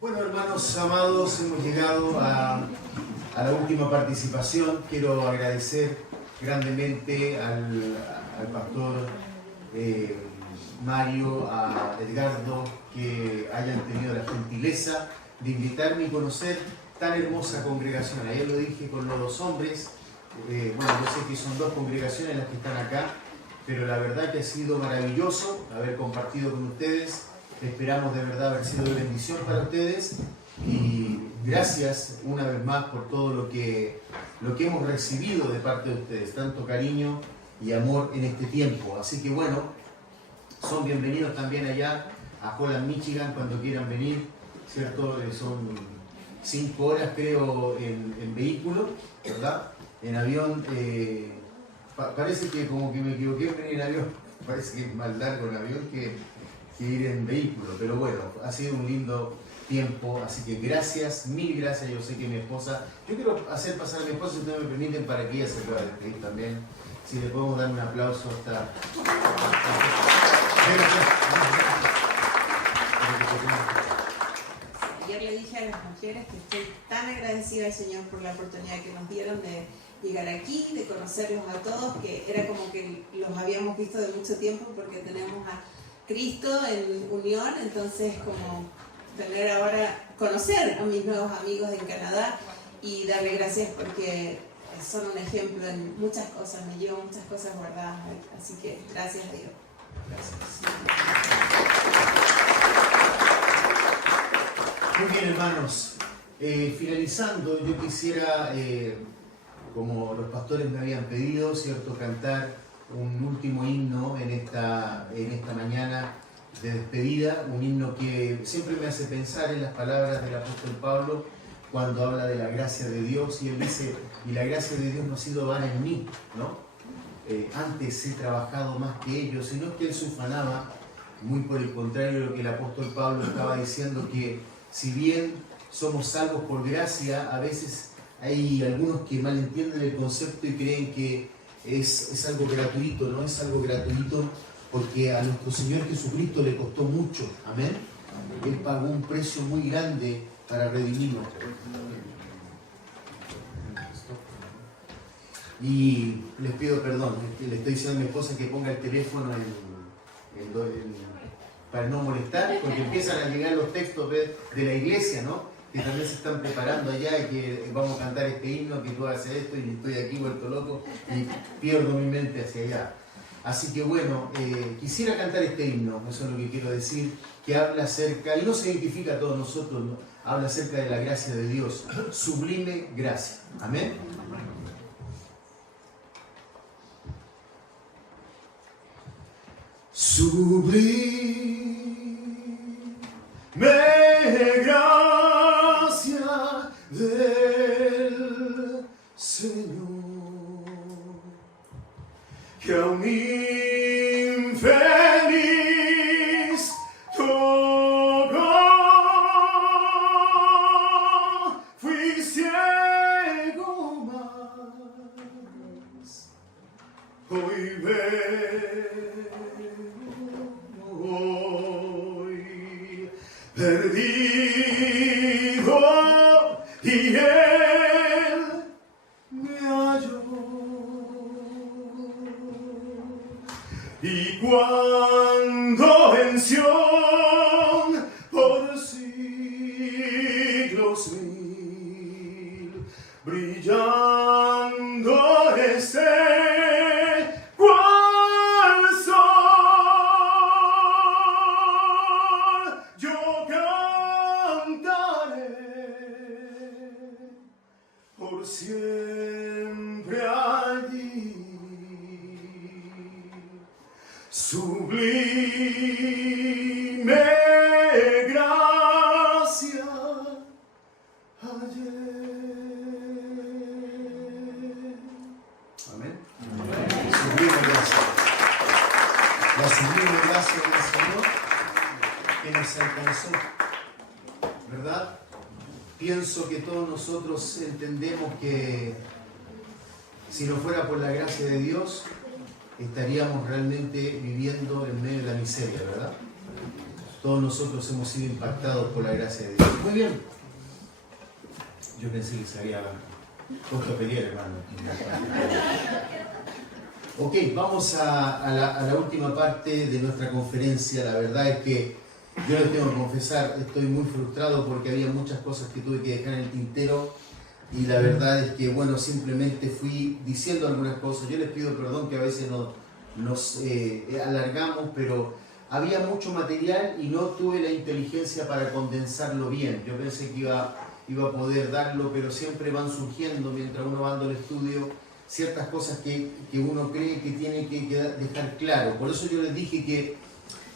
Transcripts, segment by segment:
Bueno, hermanos amados, hemos llegado a la última participación. Quiero agradecer grandemente al pastor Mario, a Edgardo, que hayan tenido la gentileza de invitarme y conocer tan hermosa congregación. Ayer lo dije con los dos hombres. Bueno, yo sé que son dos congregaciones las que están acá, pero la verdad que ha sido maravilloso haber compartido con ustedes. Esperamos de verdad haber sido de bendición para ustedes y gracias una vez más por todo lo que hemos recibido de parte de ustedes, tanto cariño y amor en este tiempo. Así que bueno, son bienvenidos también allá a Holland, Michigan, cuando quieran venir, ¿cierto? Son 5 horas creo en vehículo, ¿verdad? En avión, parece que como que me equivoqué en venir en avión, parece que es más largo en avión que ir en vehículo, pero bueno, ha sido un lindo tiempo, así que gracias, mil gracias. Yo sé que mi esposa, yo quiero hacer pasar a mi esposa, si ustedes me permiten, para que ella se pueda despedir también, si le podemos dar un aplauso hasta... Ayer le dije a las mujeres que estoy tan agradecida al Señor por la oportunidad que nos dieron de llegar aquí, de conocerlos a todos, que era como que los habíamos visto de mucho tiempo porque tenemos a Cristo en unión, entonces como tener ahora, conocer a mis nuevos amigos en Canadá y darle gracias porque son un ejemplo en muchas cosas, me llevo muchas cosas guardadas ahí, así que gracias a Dios. Gracias. Muy bien, hermanos, finalizando, yo quisiera, como los pastores me habían pedido, ¿cierto?, cantar un último himno en esta mañana de despedida, un himno que siempre me hace pensar en las palabras del apóstol Pablo cuando habla de la gracia de Dios, y él dice, y la gracia de Dios no ha sido vana en mí, ¿no? Antes he trabajado más que ellos, sino es que él se ufanaba, muy por el contrario de lo que el apóstol Pablo estaba diciendo, que si bien somos salvos por gracia, a veces hay algunos que malentienden el concepto y creen que es algo gratuito. No es algo gratuito, porque a nuestro Señor Jesucristo le costó mucho, amén. Él pagó un precio muy grande para redimirnos. Y les pido perdón, le estoy diciendo a mi esposa que ponga el teléfono para no molestar, porque empiezan a llegar los textos de la iglesia, ¿no?, que también se están preparando allá y que vamos a cantar este himno, que tú haces esto y estoy aquí vuelto loco y pierdo mi mente hacia allá. Así que bueno, quisiera cantar este himno, eso es lo que quiero decir, que habla acerca, y no se identifica a todos nosotros, ¿no?, habla acerca de la gracia de Dios, sublime gracia. Amén. Sublime gracia del Señor, que a un infeliz tocó. Fui ciego, mas hoy veo, hoy perdido, y él me halló. Y cuando en Sión por siglos mil brillando esté cual sol, yo cantaré por siempre allí. Sublime gracia ayer. Amén. Sublime gracia. La sublime gracia del Señor que nos alcanzó, ¿verdad? Pienso que todos nosotros entendemos que si no fuera por la gracia de Dios, estaríamos realmente viviendo en medio de la miseria, ¿verdad? todos nosotros hemos sido impactados por la gracia de Dios. Muy bien. Yo pensé que se había puesto a pelear, hermano. Ok, vamos a la última parte de nuestra conferencia. La verdad es que yo les tengo que confesar, estoy muy frustrado porque había muchas cosas que tuve que dejar en el tintero y la verdad es que, bueno, simplemente fui diciendo algunas cosas. Yo les pido perdón que a veces nos alargamos, pero había mucho material y no tuve la inteligencia para condensarlo bien. Yo pensé que iba a poder darlo, pero siempre van surgiendo mientras uno va dando el estudio ciertas cosas que uno cree que tiene que dejar claro. Por eso yo les dije que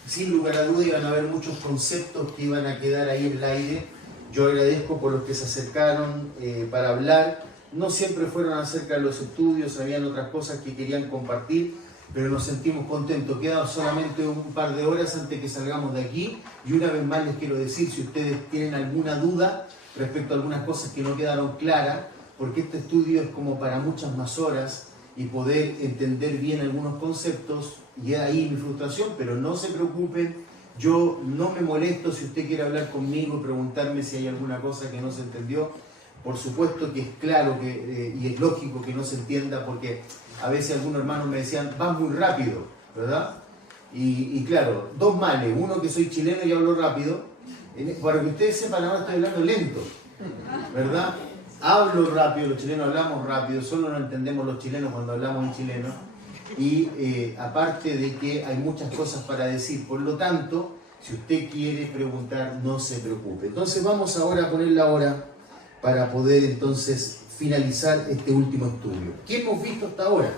sin lugar a duda iban a haber muchos conceptos que iban a quedar ahí en el aire. Yo agradezco por los que se acercaron para hablar. No siempre fueron acerca de los estudios, habían otras cosas que querían compartir, pero nos sentimos contentos. Quedan solamente un par de horas antes que salgamos de aquí y una vez más les quiero decir, si ustedes tienen alguna duda respecto a algunas cosas que no quedaron claras, porque este estudio es como para muchas más horas y poder entender bien algunos conceptos, y ahí mi frustración, pero no se preocupen, yo no me molesto si usted quiere hablar conmigo, preguntarme si hay alguna cosa que no se entendió. Por supuesto que es claro y es lógico que no se entienda, porque a veces algunos hermanos me decían, vas muy rápido, ¿verdad? Y claro, dos males, uno que soy chileno y hablo rápido, para que ustedes sepan, ahora estoy hablando lento, ¿verdad? Hablo rápido, los chilenos hablamos rápido, solo no entendemos los chilenos cuando hablamos en chileno. Y aparte de que hay muchas cosas para decir, por lo tanto, si usted quiere preguntar, no se preocupe. Entonces vamos ahora a poner la hora para poder entonces finalizar este último estudio. ¿Qué hemos visto hasta ahora?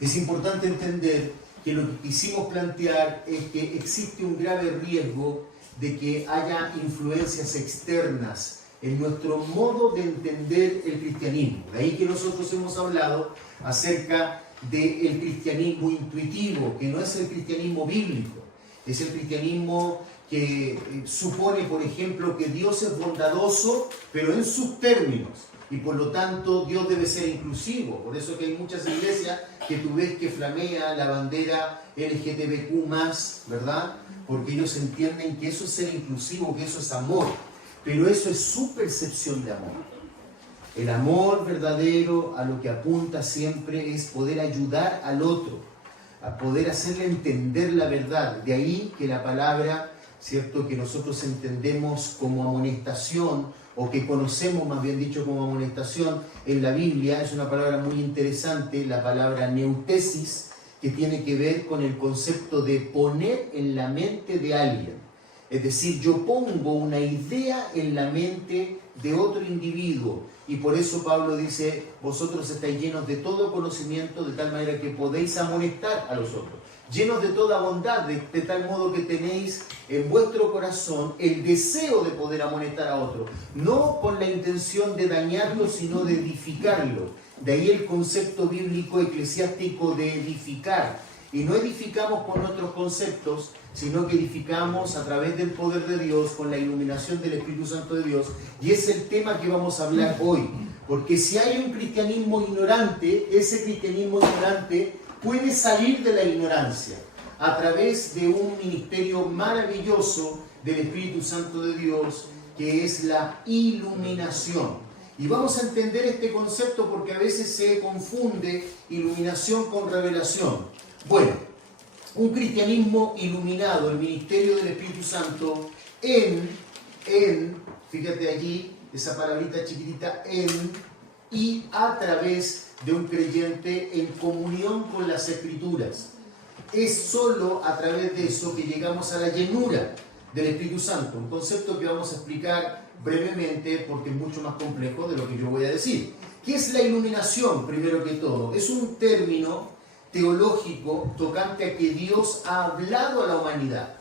Es importante entender que lo que quisimos plantear es que existe un grave riesgo de que haya influencias externas en nuestro modo de entender el cristianismo. De ahí que nosotros hemos hablado acerca del cristianismo intuitivo, que no es el cristianismo bíblico, es el cristianismo que supone, por ejemplo, que Dios es bondadoso, pero en sus términos, y por lo tanto Dios debe ser inclusivo. Por eso que hay muchas iglesias que tú ves que flamea la bandera LGTBQ+, ¿verdad? Porque ellos entienden que eso es ser inclusivo, que eso es amor. Pero eso es su percepción de amor. El amor verdadero a lo que apunta siempre es poder ayudar al otro, a poder hacerle entender la verdad. De ahí que la palabra, ¿cierto?, que nosotros entendemos como amonestación, o que conocemos más bien dicho como amonestación en la Biblia, es una palabra muy interesante, la palabra neutesis, que tiene que ver con el concepto de poner en la mente de alguien. Es decir, yo pongo una idea en la mente de otro individuo. Y por eso Pablo dice, vosotros estáis llenos de todo conocimiento, de tal manera que podéis amonestar a los otros. Llenos de toda bondad, de tal modo que tenéis en vuestro corazón el deseo de poder amonestar a otro. No con la intención de dañarlo, sino de edificarlo. De ahí el concepto bíblico eclesiástico de edificar. Y no edificamos con nuestros conceptos, sino que edificamos a través del poder de Dios, con la iluminación del Espíritu Santo de Dios. Y es el tema que vamos a hablar hoy. Porque si hay un cristianismo ignorante, ese cristianismo ignorante puede salir de la ignorancia a través de un ministerio maravilloso del Espíritu Santo de Dios, que es la iluminación. Y vamos a entender este concepto porque a veces se confunde iluminación con revelación. Bueno, un cristianismo iluminado, el ministerio del Espíritu Santo, fíjate allí, esa palabrita chiquitita, y a través de un creyente en comunión con las Escrituras. Es solo a través de eso que llegamos a la llenura del Espíritu Santo, un concepto que vamos a explicar brevemente porque es mucho más complejo de lo que yo voy a decir. ¿Qué es la iluminación, primero que todo? Es un término teológico tocante a que Dios ha hablado a la humanidad.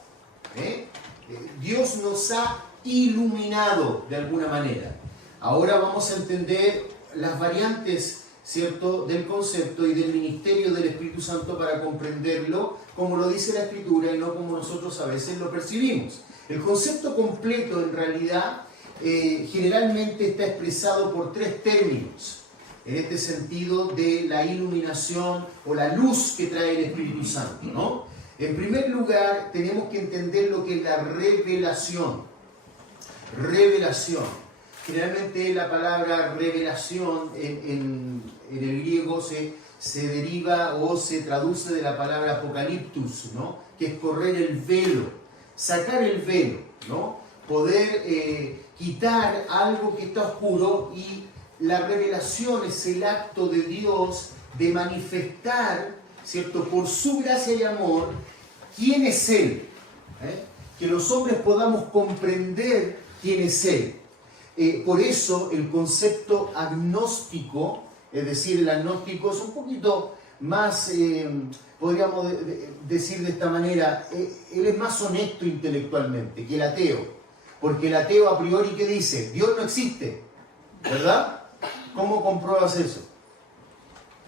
Dios nos ha iluminado de alguna manera. Ahora vamos a entender las variantes, ¿cierto?, del concepto y del ministerio del Espíritu Santo para comprenderlo como lo dice la Escritura y no como nosotros a veces lo percibimos. El concepto completo en realidad generalmente está expresado por tres términos. En este sentido de la iluminación o la luz que trae el Espíritu Santo, ¿no? En primer lugar, tenemos que entender lo que es la revelación. Revelación. Generalmente la palabra revelación en el griego se deriva o se traduce de la palabra apocaliptus, ¿no? Que es correr el velo, sacar el velo, ¿no? Poder quitar algo que está oscuro, y la revelación es el acto de Dios de manifestar, ¿cierto?, por su gracia y amor, quién es Él. Que los hombres podamos comprender quién es Él. Por eso el concepto agnóstico, es decir, el agnóstico es un poquito más, podríamos decir de esta manera, él es más honesto intelectualmente que el ateo. Porque el ateo a priori, ¿qué dice? Dios no existe, ¿verdad? ¿Cómo compruebas eso?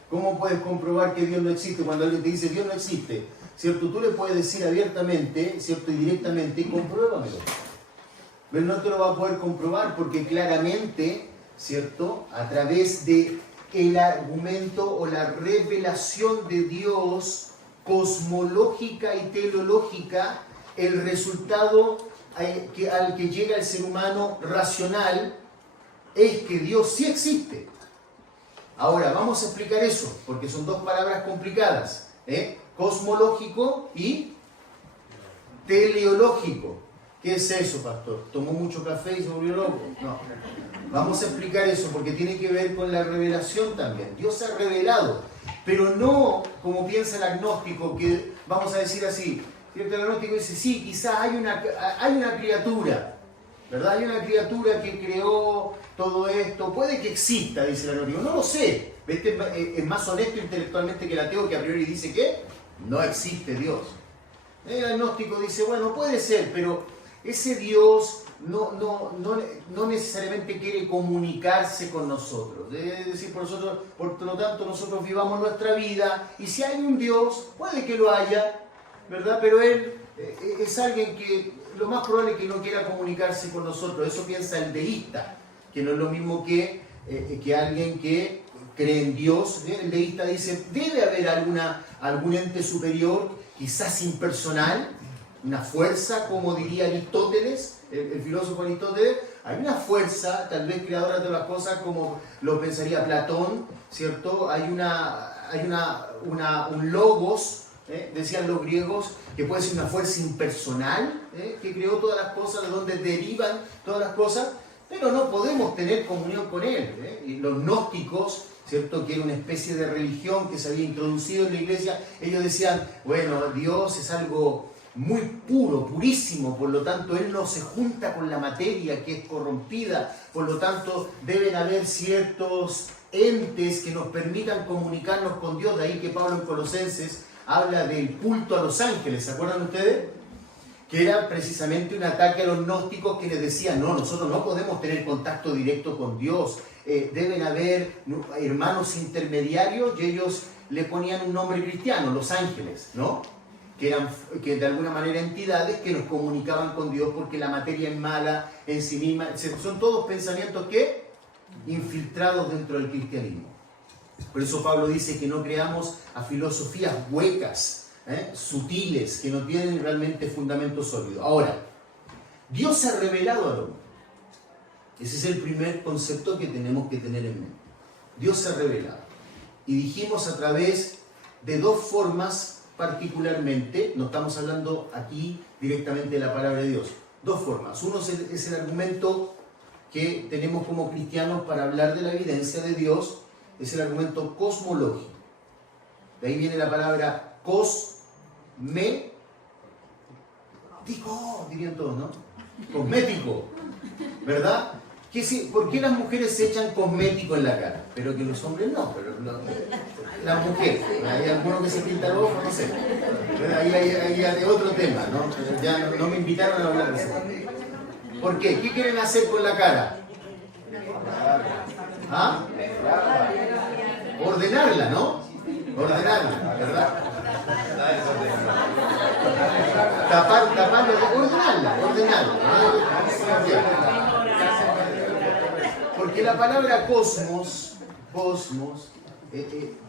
¿Cómo puedes comprobar que Dios no existe cuando alguien te dice Dios no existe? ¿Cierto? Tú le puedes decir abiertamente, ¿cierto?, y directamente, y compruébamelo. Pero no te lo va a poder comprobar porque claramente, ¿cierto?, a través de el argumento o la revelación de Dios cosmológica y teleológica, el resultado al que llega el ser humano racional es que Dios sí existe. Ahora, vamos a explicar eso, porque son dos palabras complicadas, cosmológico y teleológico. ¿Qué es eso, pastor? ¿Tomó mucho café y se volvió loco? No. Vamos a explicar eso porque tiene que ver con la revelación también. Dios se ha revelado, pero no como piensa el agnóstico, que vamos a decir así, ¿cierto? El agnóstico dice, sí, quizás hay una criatura, ¿verdad? Hay una criatura que creó todo esto, puede que exista, dice el agnóstico, no lo sé. Este es más honesto intelectualmente que el ateo, que a priori dice que no existe Dios. El agnóstico dice, bueno, puede ser, pero ese Dios no necesariamente quiere comunicarse con nosotros. Es decir, por lo tanto, nosotros vivamos nuestra vida, y si hay un Dios, puede que lo haya, ¿verdad? Pero Él es alguien que lo más probable es que no quiera comunicarse con nosotros. Eso piensa el deísta, que no es lo mismo que alguien que cree en Dios. El deísta dice, debe haber algún ente superior, quizás impersonal, una fuerza, como diría Aristóteles, el filósofo Aristóteles. Hay una fuerza, tal vez creadora de las cosas, como lo pensaría Platón, ¿cierto? Hay un logos, decían los griegos, que puede ser una fuerza impersonal, que creó todas las cosas, de donde derivan todas las cosas, pero no podemos tener comunión con Él. Y los gnósticos, ¿cierto?, que era una especie de religión que se había introducido en la iglesia, ellos decían, bueno, Dios es algo muy puro, purísimo, por lo tanto Él no se junta con la materia que es corrompida, por lo tanto deben haber ciertos entes que nos permitan comunicarnos con Dios. De ahí que Pablo en Colosenses habla del culto a los ángeles, ¿se acuerdan ustedes? Que era precisamente un ataque a los gnósticos, que les decían, no, nosotros no podemos tener contacto directo con Dios, deben haber hermanos intermediarios, y ellos le ponían un nombre cristiano, los ángeles, ¿no? Que de alguna manera entidades que nos comunicaban con Dios, porque la materia es mala en sí misma. Son todos pensamientos que infiltrados dentro del cristianismo. Por eso Pablo dice que no creamos a filosofías huecas, sutiles, que no tienen realmente fundamento sólido. Ahora, Dios se ha revelado al hombre. Ese es el primer concepto que tenemos que tener en mente. Dios se ha revelado. Y dijimos a través de dos formas particularmente, no estamos hablando aquí directamente de la palabra de Dios. Dos formas. Uno es el argumento que tenemos como cristianos para hablar de la evidencia de Dios, es el argumento cosmológico. De ahí viene la palabra cosmético, dirían todos, ¿no? Cosmético, ¿verdad? ¿Por qué las mujeres se echan cosmético en la cara? Pero que los hombres no, pero las mujeres. Hay algunos que se pintan los ojos, no sé. Ahí hay otro tema, ¿no? Ya no me invitaron a hablar de eso. ¿Por qué? ¿Qué quieren hacer con la cara? ¿Ah? Ordenarla, ¿no? Ordenarla, ¿verdad? Ordenarla. Porque la palabra cosmos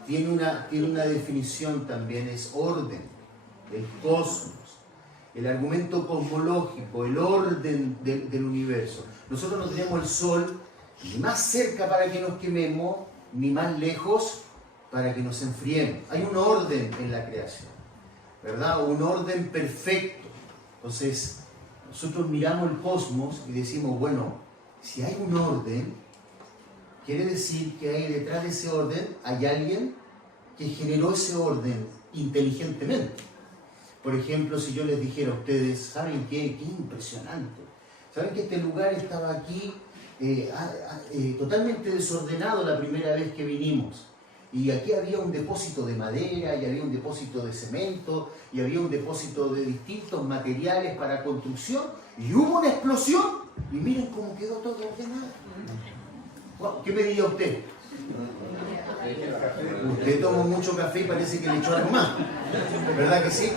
tiene una definición también, es orden. el cosmos, el argumento cosmológico, el orden del universo. Nosotros no tenemos el sol ni más cerca para que nos quememos, ni más lejos para que nos enfriemos. Hay un orden en la creación, ¿verdad? Un orden perfecto. Entonces, nosotros miramos el cosmos y decimos, bueno, si hay un orden, quiere decir que hay detrás de ese orden, hay alguien que generó ese orden inteligentemente. Por ejemplo, si yo les dijera a ustedes, ¿saben qué? ¡Qué impresionante! ¿Saben que este lugar estaba aquí totalmente desordenado la primera vez que vinimos? Y aquí había un depósito de madera, y había un depósito de cemento, y había un depósito de distintos materiales para construcción, y hubo una explosión, y miren cómo quedó todo ordenado. ¿Qué me diría usted? Usted tomó mucho café y parece que le echó algo más, ¿verdad que sí?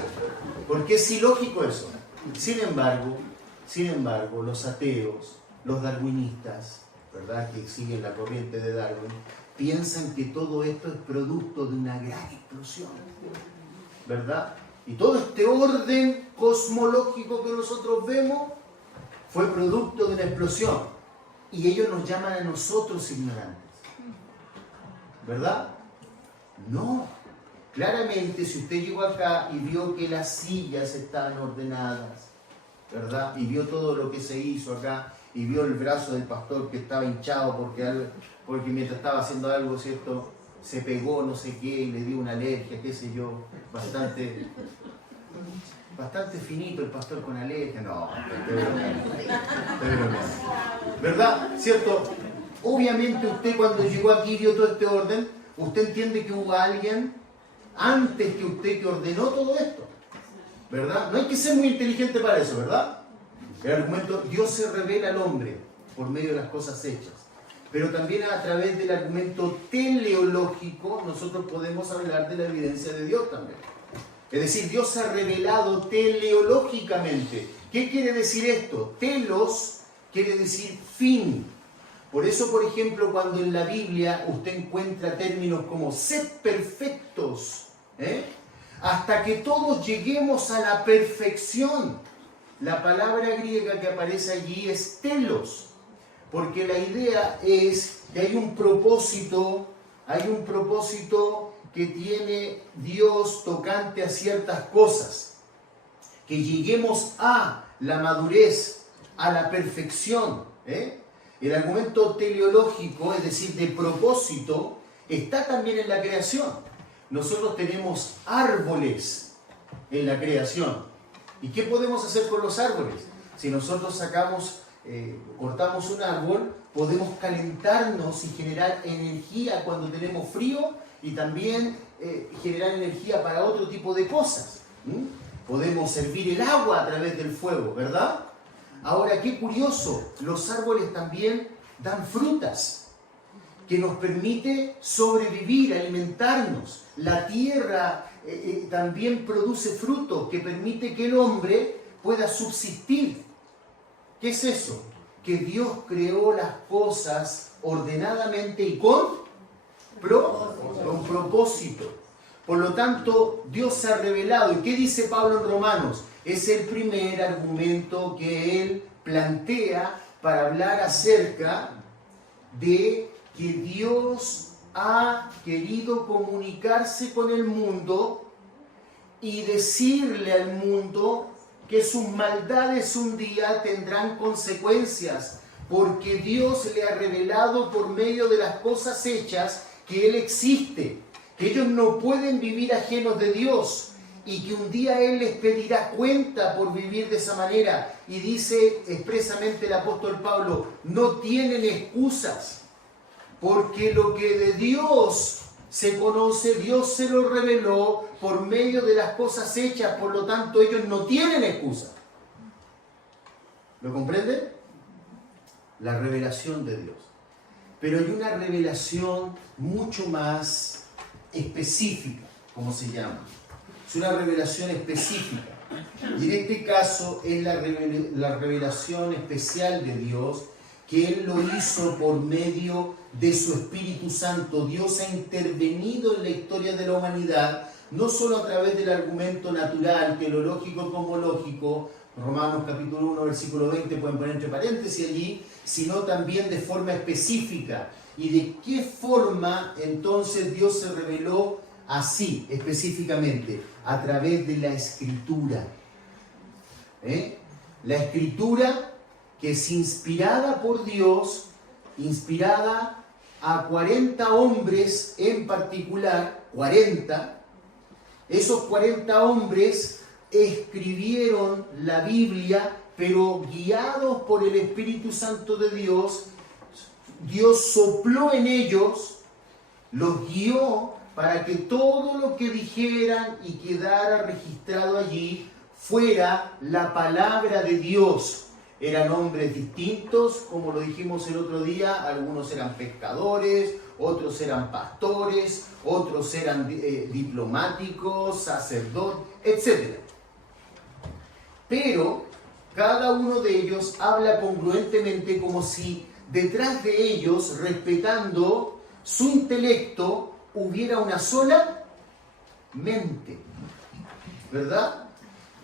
Porque es ilógico eso. Sin embargo, los ateos, los darwinistas, ¿verdad?, que siguen la corriente de Darwin, piensan que todo esto es producto de una gran explosión, ¿verdad? Y todo este orden cosmológico que nosotros vemos fue producto de una explosión. Y ellos nos llaman a nosotros ignorantes, ¿verdad? No. Claramente, si usted llegó acá y vio que las sillas estaban ordenadas, ¿verdad? Y vio todo lo que se hizo acá, y vio el brazo del pastor que estaba hinchado porque mientras estaba haciendo algo, ¿cierto?, se pegó no sé qué y le dio una alergia, qué sé yo, bastante finito el pastor con alergia. No, ¿verdad? ¿Cierto? Obviamente usted cuando llegó aquí y vio todo este orden, usted entiende que hubo alguien antes que usted que ordenó todo esto, ¿verdad? No hay que ser muy inteligente para eso, ¿verdad? El argumento, Dios se revela al hombre por medio de las cosas hechas, pero también a través del argumento teleológico nosotros podemos hablar de la evidencia de Dios también. Es decir, Dios se ha revelado teleológicamente. ¿Qué quiere decir esto? Telos quiere decir fin. Por eso, por ejemplo, cuando en la Biblia usted encuentra términos como sed perfectos, hasta que todos lleguemos a la perfección, la palabra griega que aparece allí es telos, porque la idea es que hay un propósito que tiene Dios tocante a ciertas cosas, que lleguemos a la madurez, a la perfección. El argumento teleológico, es decir, de propósito, está también en la creación. Nosotros tenemos árboles en la creación. ¿Y qué podemos hacer con los árboles? Si nosotros cortamos un árbol, podemos calentarnos y generar energía cuando tenemos frío y también generar energía para otro tipo de cosas. Podemos servir el agua a través del fuego, ¿verdad? Ahora, qué curioso, los árboles también dan frutas que nos permite sobrevivir, alimentarnos. La tierra también produce frutos que permite que el hombre pueda subsistir. ¿Qué es eso? Que Dios creó las cosas ordenadamente y con propósito. Por lo tanto, Dios se ha revelado. ¿Y qué dice Pablo en Romanos? Es el primer argumento que él plantea para hablar acerca de que Dios ha querido comunicarse con el mundo y decirle al mundo que sus maldades un día tendrán consecuencias, porque Dios le ha revelado por medio de las cosas hechas que Él existe, que ellos no pueden vivir ajenos de Dios y que un día Él les pedirá cuenta por vivir de esa manera. Y dice expresamente el apóstol Pablo, no tienen excusas, porque lo que de Dios se conoce, Dios se lo reveló por medio de las cosas hechas, por lo tanto ellos no tienen excusa. ¿Lo comprenden? La revelación de Dios. Pero hay una revelación mucho más específica, como se llama. Es una revelación específica. Y en este caso es la revelación especial de Dios, que Él lo hizo por medio de su Espíritu Santo. Dios ha intervenido en la historia de la humanidad no solo a través del argumento natural, que lo lógico como lógico, Romanos capítulo 1, versículo 20, pueden poner entre paréntesis allí, sino también de forma específica. ¿Y de qué forma entonces Dios se reveló así, específicamente? A través de la Escritura. La Escritura, que es inspirada por Dios, inspirada a 40 hombres en particular, 40, esos 40 hombres escribieron la Biblia, pero guiados por el Espíritu Santo de Dios. Dios sopló en ellos, los guió para que todo lo que dijeran y quedara registrado allí fuera la palabra de Dios. Eran hombres distintos, como lo dijimos el otro día, algunos eran pescadores, otros eran pastores, otros eran diplomáticos, sacerdotes, etc. Pero cada uno de ellos habla congruentemente, como si detrás de ellos, respetando su intelecto, hubiera una sola mente, ¿verdad?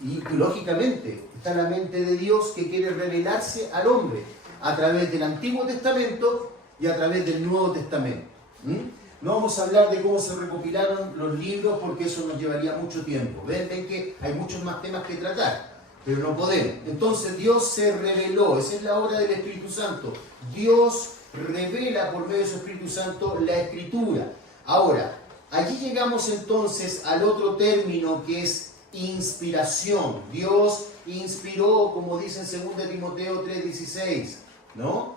Y lógicamente está la mente de Dios, que quiere revelarse al hombre a través del Antiguo Testamento y a través del Nuevo Testamento. No vamos a hablar de cómo se recopilaron los libros, porque eso nos llevaría mucho tiempo. Ven que hay muchos más temas que tratar, pero no podemos. Entonces Dios se reveló, esa es la obra del Espíritu Santo. Dios revela por medio de su Espíritu Santo la Escritura. Ahora, allí llegamos entonces al otro término, que es inspiración. Dios inspiró, como dice en 2 Timoteo 3:16, ¿no?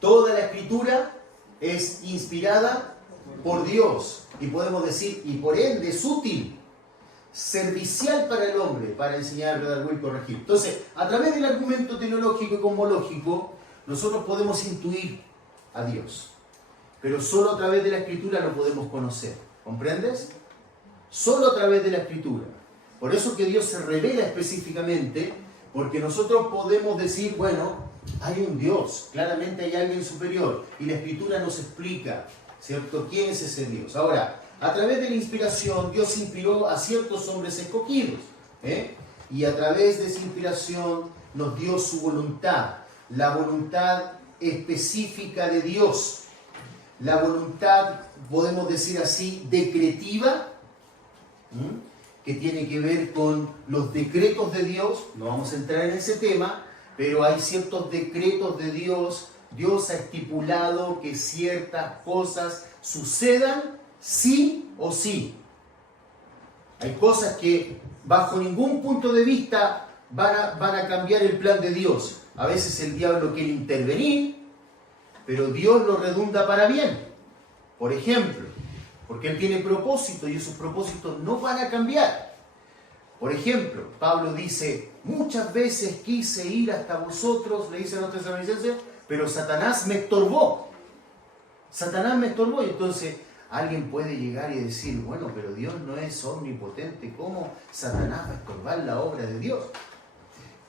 Toda la Escritura es inspirada por Dios, y podemos decir, y por ende es útil, servicial para el hombre, para enseñar, redarguir y corregir. Entonces, a través del argumento teológico y cosmológico, nosotros podemos intuir a Dios, pero solo a través de la Escritura lo podemos conocer. ¿Comprendes? Solo a través de la Escritura. Por eso que Dios se revela específicamente, porque nosotros podemos decir, bueno, hay un Dios, claramente hay alguien superior, y la Escritura nos explica, ¿cierto?, quién es ese Dios. Ahora, a través de la inspiración, Dios inspiró a ciertos hombres escogidos, y a través de esa inspiración nos dio su voluntad, la voluntad específica de Dios, la voluntad, podemos decir así, decretiva, que tiene que ver con los decretos de Dios. No vamos a entrar en ese tema, pero hay ciertos decretos de Dios. Dios ha estipulado que ciertas cosas sucedan sí o sí. Hay cosas que bajo ningún punto de vista van a cambiar el plan de Dios. A veces el diablo quiere intervenir, pero Dios lo redunda para bien. Por ejemplo, porque Él tiene propósito y esos propósitos no van a cambiar. Por ejemplo, Pablo dice, muchas veces quise ir hasta vosotros, le dice a los tesalonicenses, pero Satanás me estorbó. Satanás me estorbó. Y entonces alguien puede llegar y decir, bueno, pero Dios no es omnipotente, ¿cómo Satanás va a estorbar la obra de Dios?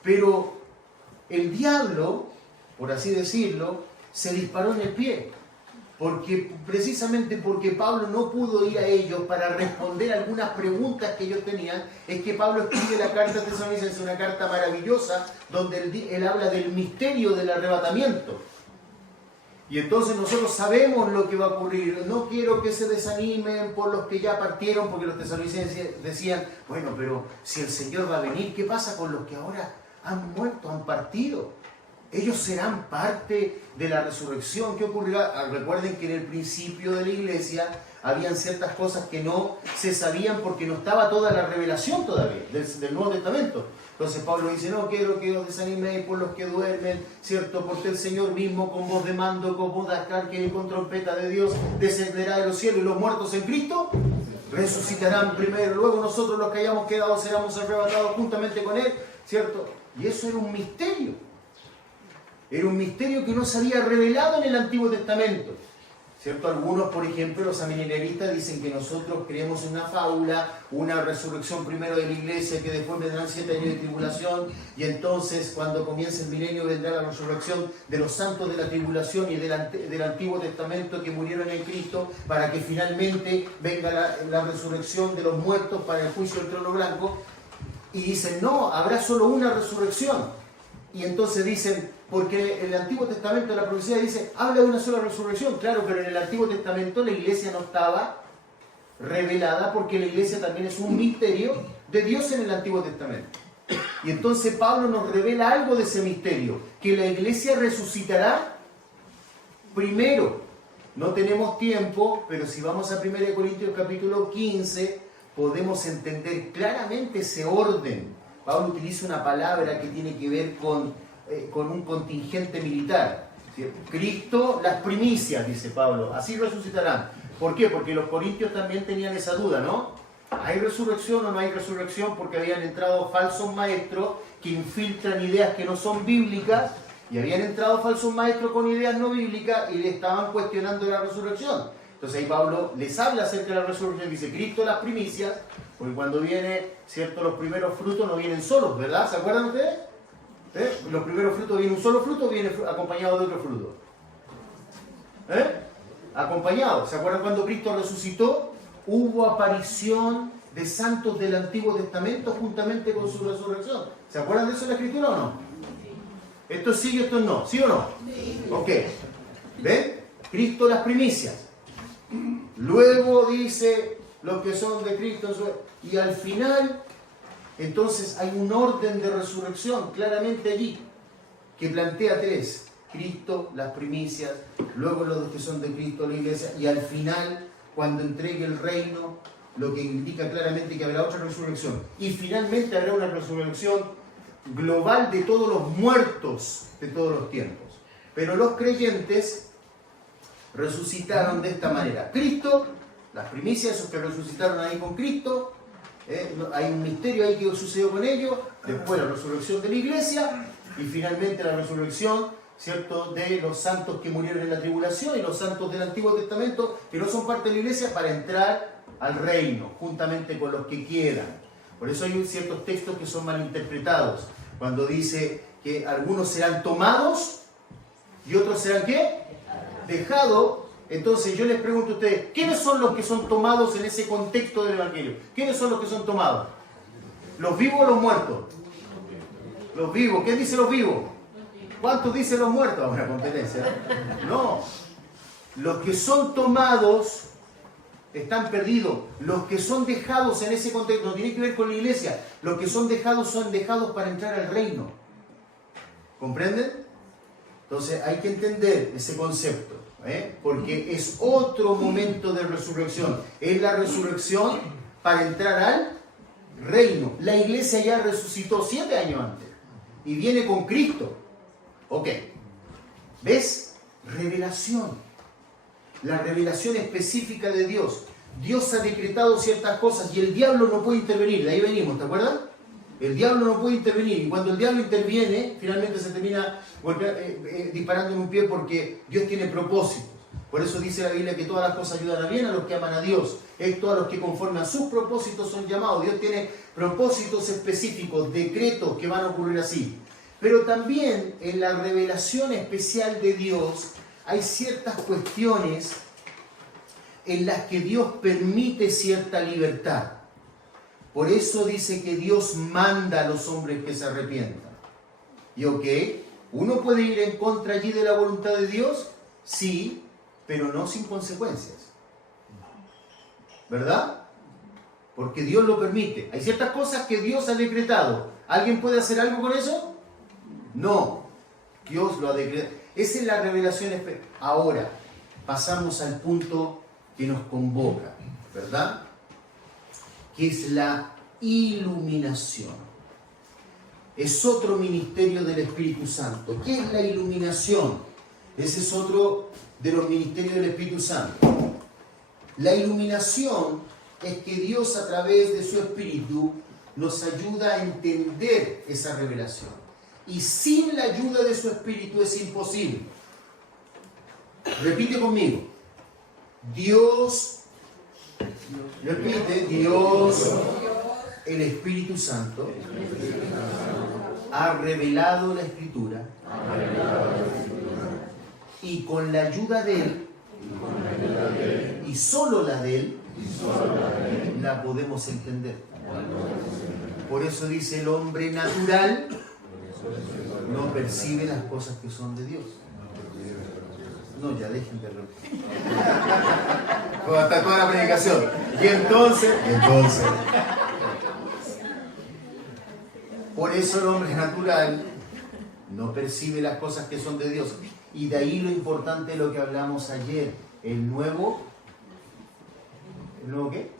Pero el diablo, por así decirlo, se disparó en el pie. Precisamente porque Pablo no pudo ir a ellos para responder algunas preguntas que ellos tenían, es que Pablo escribe la carta de Tesalonicenses, una carta maravillosa, donde él habla del misterio del arrebatamiento. Y entonces nosotros sabemos lo que va a ocurrir. No quiero que se desanimen por los que ya partieron, porque los tesalonicenses decían, bueno, pero si el Señor va a venir, ¿qué pasa con los que ahora han muerto, han partido? Ellos serán parte de la resurrección. ¿Qué ocurrirá? Recuerden que en el principio de la iglesia habían ciertas cosas que no se sabían porque no estaba toda la revelación todavía del Nuevo Testamento. Entonces Pablo dice, no quiero que os desaniméis por los que duermen, ¿cierto? Porque el Señor mismo con voz de mando, con voz de arcángel y con trompeta de Dios descenderá de los cielos, y los muertos en Cristo resucitarán primero. Luego nosotros los que hayamos quedado seremos arrebatados juntamente con Él, ¿cierto? Y eso era un misterio. Era un misterio que no se había revelado en el Antiguo Testamento, ¿cierto? Algunos, por ejemplo, los amilenaristas dicen que nosotros creemos en una fábula, una resurrección primero de la iglesia, que después vendrán 7 años de tribulación, y entonces cuando comience el milenio vendrá la resurrección de los santos de la tribulación y del Antiguo Testamento que murieron en Cristo, para que finalmente venga la resurrección de los muertos para el juicio del trono blanco. Y dicen, no, habrá solo una resurrección. Y entonces dicen, porque en el Antiguo Testamento la profecía dice, habla de una sola resurrección. Claro, pero en el Antiguo Testamento la iglesia no estaba revelada, porque la iglesia también es un misterio de Dios en el Antiguo Testamento. Y entonces Pablo nos revela algo de ese misterio, que la iglesia resucitará primero. No tenemos tiempo, pero si vamos a 1 Corintios capítulo 15, podemos entender claramente ese orden. Pablo utiliza una palabra que tiene que ver con un contingente militar. ¿Sí? Cristo, las primicias, dice Pablo, así resucitarán. ¿Por qué? Porque los corintios también tenían esa duda, ¿no? ¿Hay resurrección o no hay resurrección? Porque habían entrado falsos maestros que infiltran ideas que no son bíblicas, y habían entrado falsos maestros con ideas no bíblicas y le estaban cuestionando la resurrección. Entonces ahí Pablo les habla acerca de la resurrección, dice Cristo las primicias, porque cuando viene, ¿cierto?, los primeros frutos no vienen solos, ¿verdad? ¿Se acuerdan ustedes? Los primeros frutos viene un solo fruto o viene acompañado de otro fruto. Acompañado. ¿Se acuerdan cuando Cristo resucitó? Hubo aparición de santos del Antiguo Testamento juntamente con su resurrección. ¿Se acuerdan de eso en la Escritura o no? Esto sí y esto no. ¿Sí o no? Sí. Ok. ¿Ven? Cristo las primicias. Luego dice los que son de Cristo. Y al final, entonces hay un orden de resurrección claramente allí, que plantea 3. Cristo, las primicias, luego los que son de Cristo, la iglesia, y al final, cuando entregue el reino, lo que indica claramente que habrá otra resurrección. Y finalmente habrá una resurrección global de todos los muertos de todos los tiempos. Pero los creyentes resucitaron de esta manera. Cristo, las primicias, esos que resucitaron ahí con Cristo, hay un misterio ahí que sucedió con ellos, después la resurrección de la iglesia, y finalmente la resurrección, ¿cierto?, de los santos que murieron en la tribulación y los santos del Antiguo Testamento que no son parte de la iglesia, para entrar al reino, juntamente con los que quedan. Por eso hay ciertos textos que son malinterpretados, cuando dice que algunos serán tomados y otros serán ¿qué? Dejados. Entonces yo les pregunto a ustedes, ¿quiénes son los que son tomados en ese contexto del Evangelio? ¿Quiénes son los que son tomados? ¿Los vivos o los muertos? Los vivos. ¿Quién dice los vivos? ¿Cuántos dicen los muertos? Ahora competencia. No. Los que son tomados están perdidos. Los que son dejados en ese contexto, no tiene que ver con la iglesia. Los que son dejados para entrar al reino. ¿Comprenden? Entonces hay que entender ese concepto, porque es otro momento de resurrección. Es la resurrección para entrar al reino. La iglesia ya resucitó 7 años antes y viene con Cristo. Ok. ¿Ves? Revelación. La revelación específica de Dios. Dios ha decretado ciertas cosas y el diablo no puede intervenir. De ahí venimos, ¿te acuerdas? El diablo no puede intervenir, y cuando el diablo interviene, finalmente se termina disparando en un pie, porque Dios tiene propósitos. Por eso dice la Biblia que todas las cosas ayudan a bien a los que aman a Dios. Esto a los que conforme a sus propósitos son llamados. Dios tiene propósitos específicos, decretos que van a ocurrir así. Pero también en la revelación especial de Dios hay ciertas cuestiones en las que Dios permite cierta libertad. Por eso dice que Dios manda a los hombres que se arrepientan. Y ok, ¿uno puede ir en contra allí de la voluntad de Dios? Sí, pero no sin consecuencias. ¿Verdad? Porque Dios lo permite. Hay ciertas cosas que Dios ha decretado. ¿Alguien puede hacer algo con eso? No. Dios lo ha decretado. Esa es la revelación. Ahora, pasamos al punto que nos convoca, ¿verdad? Que es la iluminación. Es otro ministerio del Espíritu Santo. ¿Qué es la iluminación? Ese es otro de los ministerios del Espíritu Santo. La iluminación es que Dios, a través de su Espíritu, nos ayuda a entender esa revelación. Y sin la ayuda de su Espíritu es imposible. Repite conmigo. Dios, repite, Dios, el Espíritu Santo, ha revelado la Escritura y con la ayuda de Él, y solo la de Él, la podemos entender. Por eso dice el hombre natural no percibe las cosas que son de Dios. No, ya dejen de repetir. Hasta toda la predicación. Y entonces. Por eso el hombre natural no percibe las cosas que son de Dios. Y de ahí lo importante de lo que hablamos ayer. ¿El nuevo qué?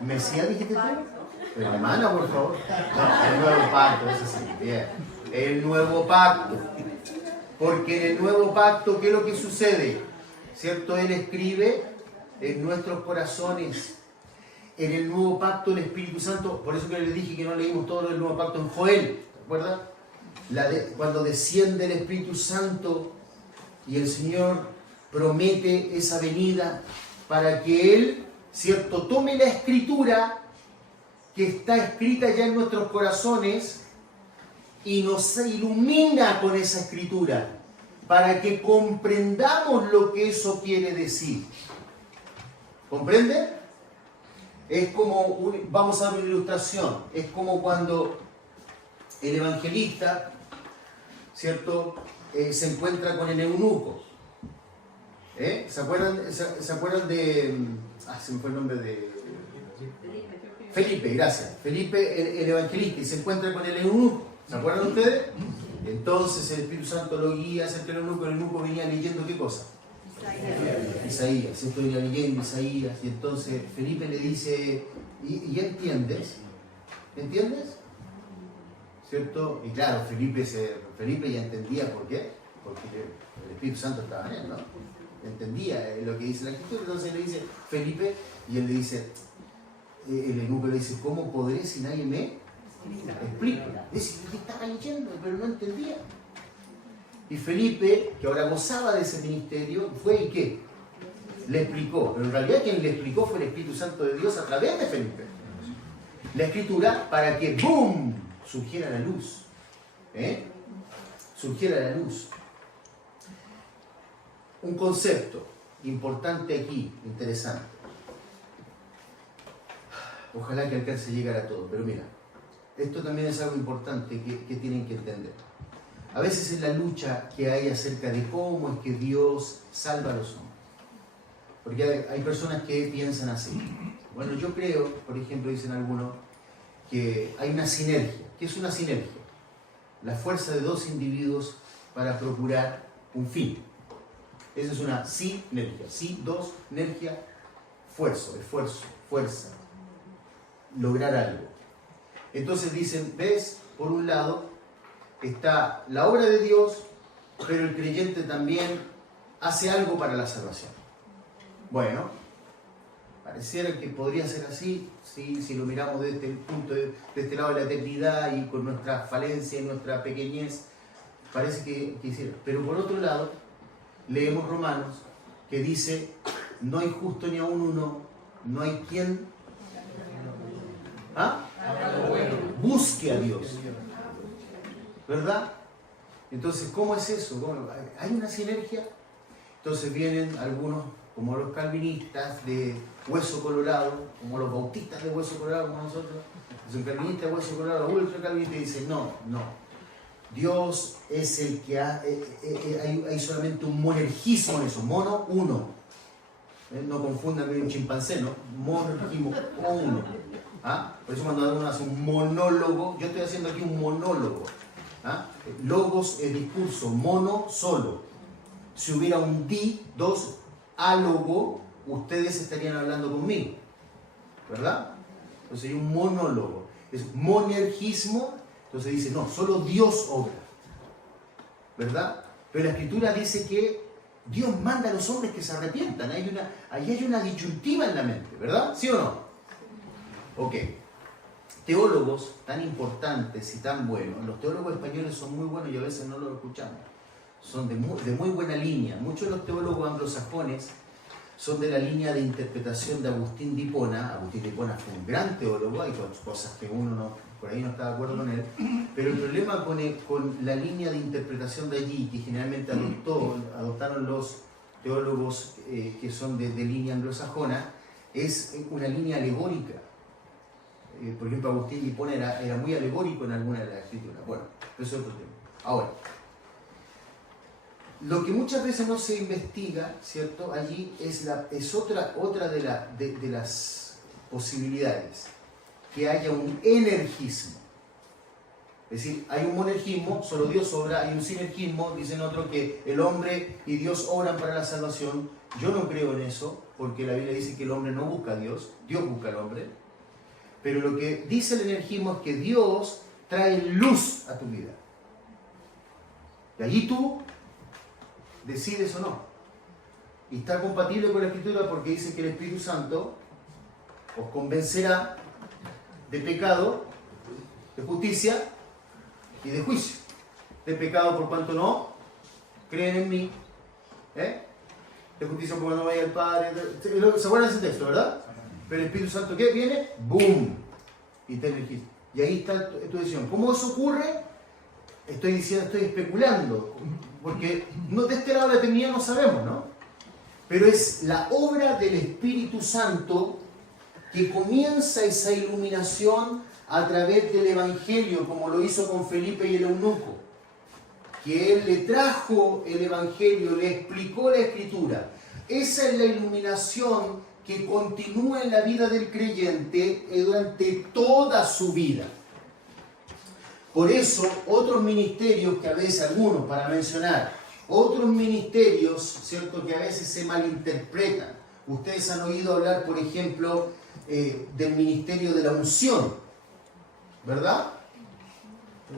¿Mesías dijiste tú? Pero hermana, por favor. No, el nuevo pacto, eso sí, bien. El nuevo pacto. Porque en el nuevo pacto, ¿qué es lo que sucede? ¿Cierto? Él escribe en nuestros corazones. En el nuevo pacto, el Espíritu Santo, por eso que les dije que no leímos todo el nuevo pacto en Joel, ¿te acuerdas? Cuando desciende el Espíritu Santo y el Señor promete esa venida para que Él, ¿cierto?, tome la Escritura que está escrita ya en nuestros corazones y nos ilumina con esa Escritura para que comprendamos lo que eso quiere decir. ¿Comprende? Es como, vamos a ver una ilustración, es como cuando el evangelista, ¿cierto?, se encuentra con el eunuco. ¿Se acuerdan de... se me fue el nombre de... Felipe, gracias. Felipe, el evangelista, y se encuentra con el eunuco. ¿Se acuerdan ustedes? Entonces el Espíritu Santo lo guía hacia el eunuco venía leyendo ¿qué cosa? Isaías, esto venía leyendo Isaías, y entonces Felipe le dice, ¿y entiendes? ¿Entiendes? ¿Cierto? Y claro, Felipe ya entendía por qué, porque el Espíritu Santo estaba en él, ¿no? Entendía lo que dice la Escritura, entonces le dice Felipe, y él le dice, el eunuco le dice, ¿cómo podré si nadie me explica? Dice, que estaba leyendo, pero no entendía. Y Felipe, que ahora gozaba de ese ministerio, fue y ¿qué? Le explicó. Pero en realidad quien le explicó fue el Espíritu Santo de Dios a través de Felipe. La Escritura para que ¡boom! Surgiera la luz. Surgiera la luz. Un concepto importante aquí, interesante. Ojalá que alcance a llegar a todo, pero mira, esto también es algo importante que tienen que entender. A veces es la lucha que hay acerca de cómo es que Dios salva a los hombres. Porque hay personas que piensan así. Bueno, yo creo, por ejemplo, dicen algunos, que hay una sinergia. ¿Qué es una sinergia? La fuerza de dos individuos para procurar un fin. Esa es una sinergia. Dos, energía, esfuerzo, fuerza. Lograr algo. Entonces dicen, ¿ves? Por un lado está la obra de Dios, pero el creyente también hace algo para la salvación. Bueno, pareciera que podría ser así, ¿sí? Si lo miramos desde el punto de este lado de la eternidad y con nuestra falencia y nuestra pequeñez, parece que hiciera. Pero por otro lado, leemos Romanos, que dice, no hay justo ni aún uno, no hay quien busque a Dios. ¿Verdad? Entonces, ¿cómo es eso? Bueno, ¿hay una sinergia? Entonces vienen algunos, como los calvinistas de hueso colorado, como los bautistas de hueso colorado, como nosotros, los calvinistas de hueso colorado, los ultra calvinistas, y dicen, no. Dios es el que hay solamente un monergismo en eso, mono, uno. No confundan con un chimpancé, ¿no? Monergismo, uno. Por eso cuando uno hace un monólogo, yo estoy haciendo aquí un monólogo. Logos es discurso, mono solo. Si hubiera un dos, álogo, ustedes estarían hablando conmigo, ¿verdad? Entonces hay un monólogo, es monergismo, entonces dice, no, solo Dios obra, ¿verdad? Pero la Escritura dice que Dios manda a los hombres que se arrepientan, ahí hay una disyuntiva en la mente, ¿verdad? ¿Sí o no? Ok. Teólogos tan importantes y tan buenos, los teólogos españoles son muy buenos y a veces no los escuchamos, son de muy buena línea. Muchos de los teólogos anglosajones son de la línea de interpretación de Agustín de Hipona. Agustín de Hipona fue un gran teólogo, hay cosas que uno por ahí no está de acuerdo con él, pero el problema con la línea de interpretación de allí, que generalmente adoptaron los teólogos que son de línea anglosajona, es una línea alegórica. Por ejemplo, Agustín de Hipona era muy alegórico en alguna de las escrituras. Bueno, eso es otro tema. Ahora, lo que muchas veces no se investiga, ¿cierto? Allí es otra de las posibilidades, que haya un energismo. Es decir, hay un monergismo, solo Dios obra, hay un sinergismo, dicen otros que el hombre y Dios obran para la salvación. Yo no creo en eso, porque la Biblia dice que el hombre no busca a Dios, Dios busca al hombre. Pero lo que dice el energismo es que Dios trae luz a tu vida. Y allí tú decides o no. Y está compatible con la Escritura porque dice que el Espíritu Santo os convencerá de pecado, de justicia y de juicio. De pecado por cuanto no creen en mí. De justicia por cuanto no vaya al Padre. ¿Se acuerdan de ese texto, verdad? Pero el Espíritu Santo, ¿qué? Viene, ¡boom! Y te energiza. Y ahí está tu decisión. ¿Cómo eso ocurre? Estoy especulando. Porque de este lado de la eternidad no sabemos, ¿no? Pero es la obra del Espíritu Santo que comienza esa iluminación a través del Evangelio, como lo hizo con Felipe y el eunuco. Que él le trajo el Evangelio, le explicó la Escritura. Esa es la iluminación que continúa en la vida del creyente durante toda su vida. Por eso, otros ministerios que a veces, algunos para mencionar, otros ministerios, ¿cierto?, que a veces se malinterpretan. Ustedes han oído hablar, por ejemplo, del ministerio de la unción, ¿verdad?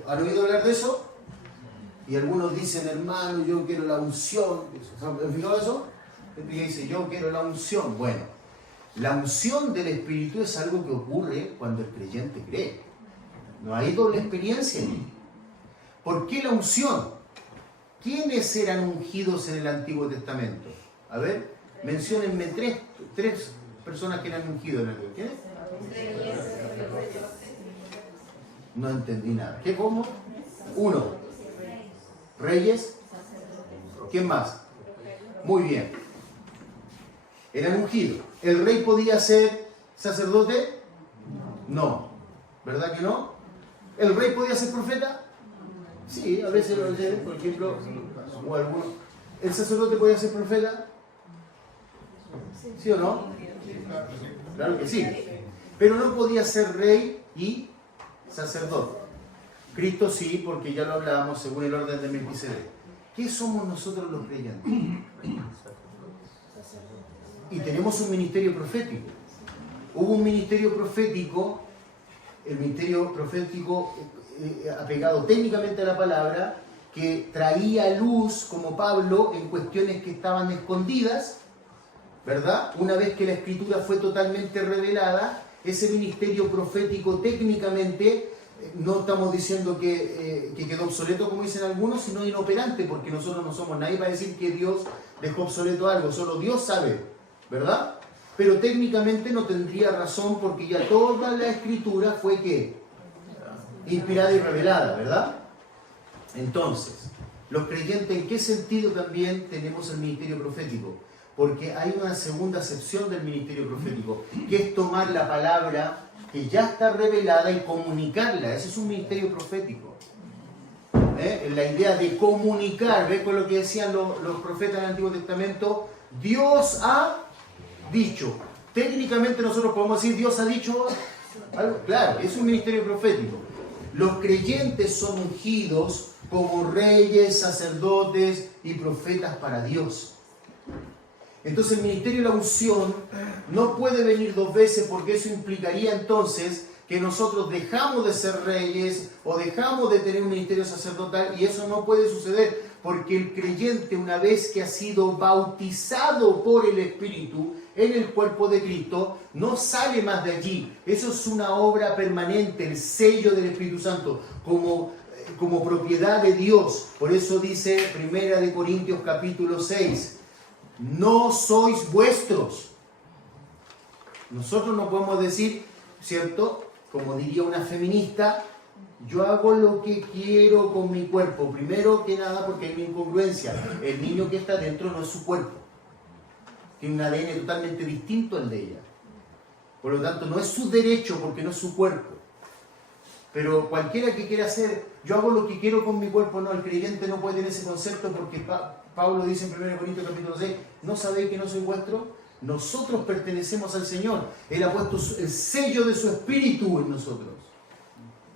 ¿Han oído hablar de eso? Y algunos dicen, hermano, yo quiero la unción. ¿Han fijado eso? Gente que dice, yo quiero la unción. Bueno, la unción del Espíritu es algo que ocurre cuando el creyente cree. No hay doble experiencia en él. ¿Por qué la unción? ¿Quiénes eran ungidos en el Antiguo Testamento? A ver, menciónenme tres personas que eran ungidos en el Antiguo. ¿Quiénes? No entendí nada. ¿Qué cómo? Uno. Reyes. ¿Quién más? Muy bien. Eran ungidos. ¿El rey podía ser sacerdote? No. ¿Verdad que no? ¿El rey podía ser profeta? Sí, a veces lo dicen, por ejemplo, o alguno. ¿El sacerdote podía ser profeta? ¿Sí o no? Claro que sí. Pero no podía ser rey y sacerdote. Cristo sí, porque ya lo hablábamos según el orden de Melquisedec. ¿Qué somos nosotros los creyentes? Y tenemos un ministerio profético. Hubo un ministerio profético, el ministerio profético apegado técnicamente a la palabra, que traía luz, como Pablo, en cuestiones que estaban escondidas, ¿verdad? Una vez que la Escritura fue totalmente revelada, ese ministerio profético técnicamente, no estamos diciendo que quedó obsoleto como dicen algunos, sino inoperante, porque nosotros no somos nadie para decir que Dios dejó obsoleto algo, solo Dios sabe, ¿verdad? Pero técnicamente no tendría razón porque ya toda la Escritura fue ¿qué? Inspirada y revelada, ¿verdad? Entonces, los creyentes, ¿en qué sentido también tenemos el ministerio profético? Porque hay una segunda acepción del ministerio profético, que es tomar la palabra que ya está revelada y comunicarla. Ese es un ministerio profético. La idea de comunicar, ¿ves con lo que decían los profetas del Antiguo Testamento? Dios ha dicho. Técnicamente nosotros podemos decir Dios ha dicho algo. Claro, es un ministerio profético. Los creyentes son ungidos como reyes, sacerdotes y profetas para Dios. Entonces el ministerio de la unción no puede venir dos veces, porque eso implicaría entonces que nosotros dejamos de ser reyes o dejamos de tener un ministerio sacerdotal, y eso no puede suceder porque el creyente, una vez que ha sido bautizado por el Espíritu en el cuerpo de Cristo, no sale más de allí. Eso es una obra permanente, el sello del Espíritu Santo como propiedad de Dios. Por eso dice 1 Corintios capítulo 6, no sois vuestros. Nosotros no podemos decir, ¿cierto? Como diría una feminista, yo hago lo que quiero con mi cuerpo. Primero que nada porque hay una incongruencia. El niño que está dentro no es su cuerpo. Tiene un ADN totalmente distinto al de ella. Por lo tanto, no es su derecho porque no es su cuerpo. Pero cualquiera que quiera hacer, yo hago lo que quiero con mi cuerpo, no, el creyente no puede tener ese concepto porque Pablo dice en 1 Corintios capítulo 6, ¿no sabéis que no soy vuestro? Nosotros pertenecemos al Señor. Él ha puesto el sello de su espíritu en nosotros.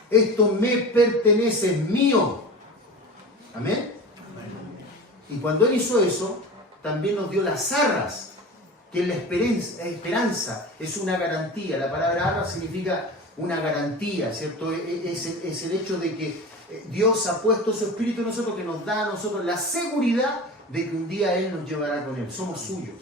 Esto me pertenece, es mío. Amén. Y cuando Él hizo eso, también nos dio las arras, que es la esperanza, es una garantía. La palabra arras significa una garantía, ¿cierto? Es el hecho de que Dios ha puesto su espíritu en nosotros, que nos da a nosotros la seguridad de que un día Él nos llevará con Él. Somos suyos.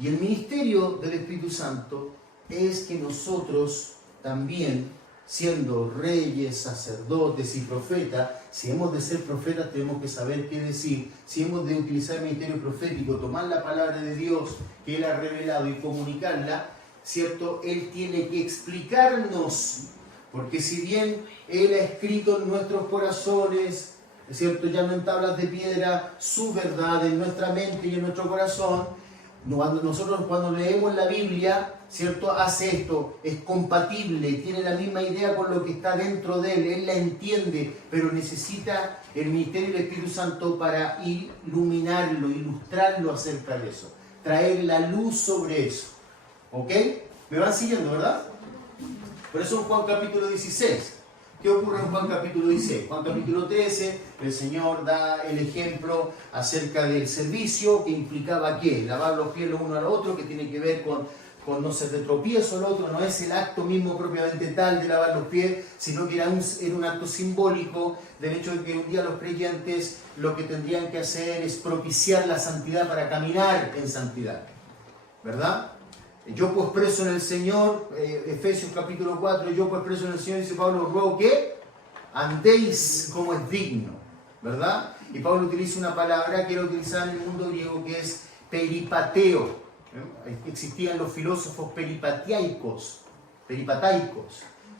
Y el ministerio del Espíritu Santo es que nosotros también, siendo reyes, sacerdotes y profetas, si hemos de ser profetas tenemos que saber qué decir, si hemos de utilizar el ministerio profético, tomar la palabra de Dios que Él ha revelado y comunicarla, ¿cierto? Él tiene que explicarnos, porque si bien Él ha escrito en nuestros corazones, ¿cierto? Ya no en tablas de piedra, su verdad en nuestra mente y en nuestro corazón, nosotros cuando leemos la Biblia, ¿cierto? Hace esto, es compatible, tiene la misma idea con lo que está dentro de Él la entiende, pero necesita el ministerio del Espíritu Santo para iluminarlo, ilustrarlo acerca de eso, traer la luz sobre eso. ¿Ok? ¿Me van siguiendo, verdad? Por eso en Juan capítulo 16. ¿Qué ocurre en Juan capítulo 16? Juan capítulo 13, el Señor da el ejemplo acerca del servicio que implicaba ¿qué? Lavar los pies los uno al otro, que tiene que ver con no ser de tropiezo al otro, no es el acto mismo propiamente tal de lavar los pies, sino que era un acto simbólico del hecho de que un día los creyentes lo que tendrían que hacer es propiciar la santidad para caminar en santidad. ¿Verdad? Yo pues preso en el Señor, Efesios capítulo 4, yo pues preso en el Señor, dice Pablo, ruego que andéis como es digno, ¿verdad? Y Pablo utiliza una palabra que era utilizada en el mundo griego que es peripateo. Existían los filósofos peripataicos.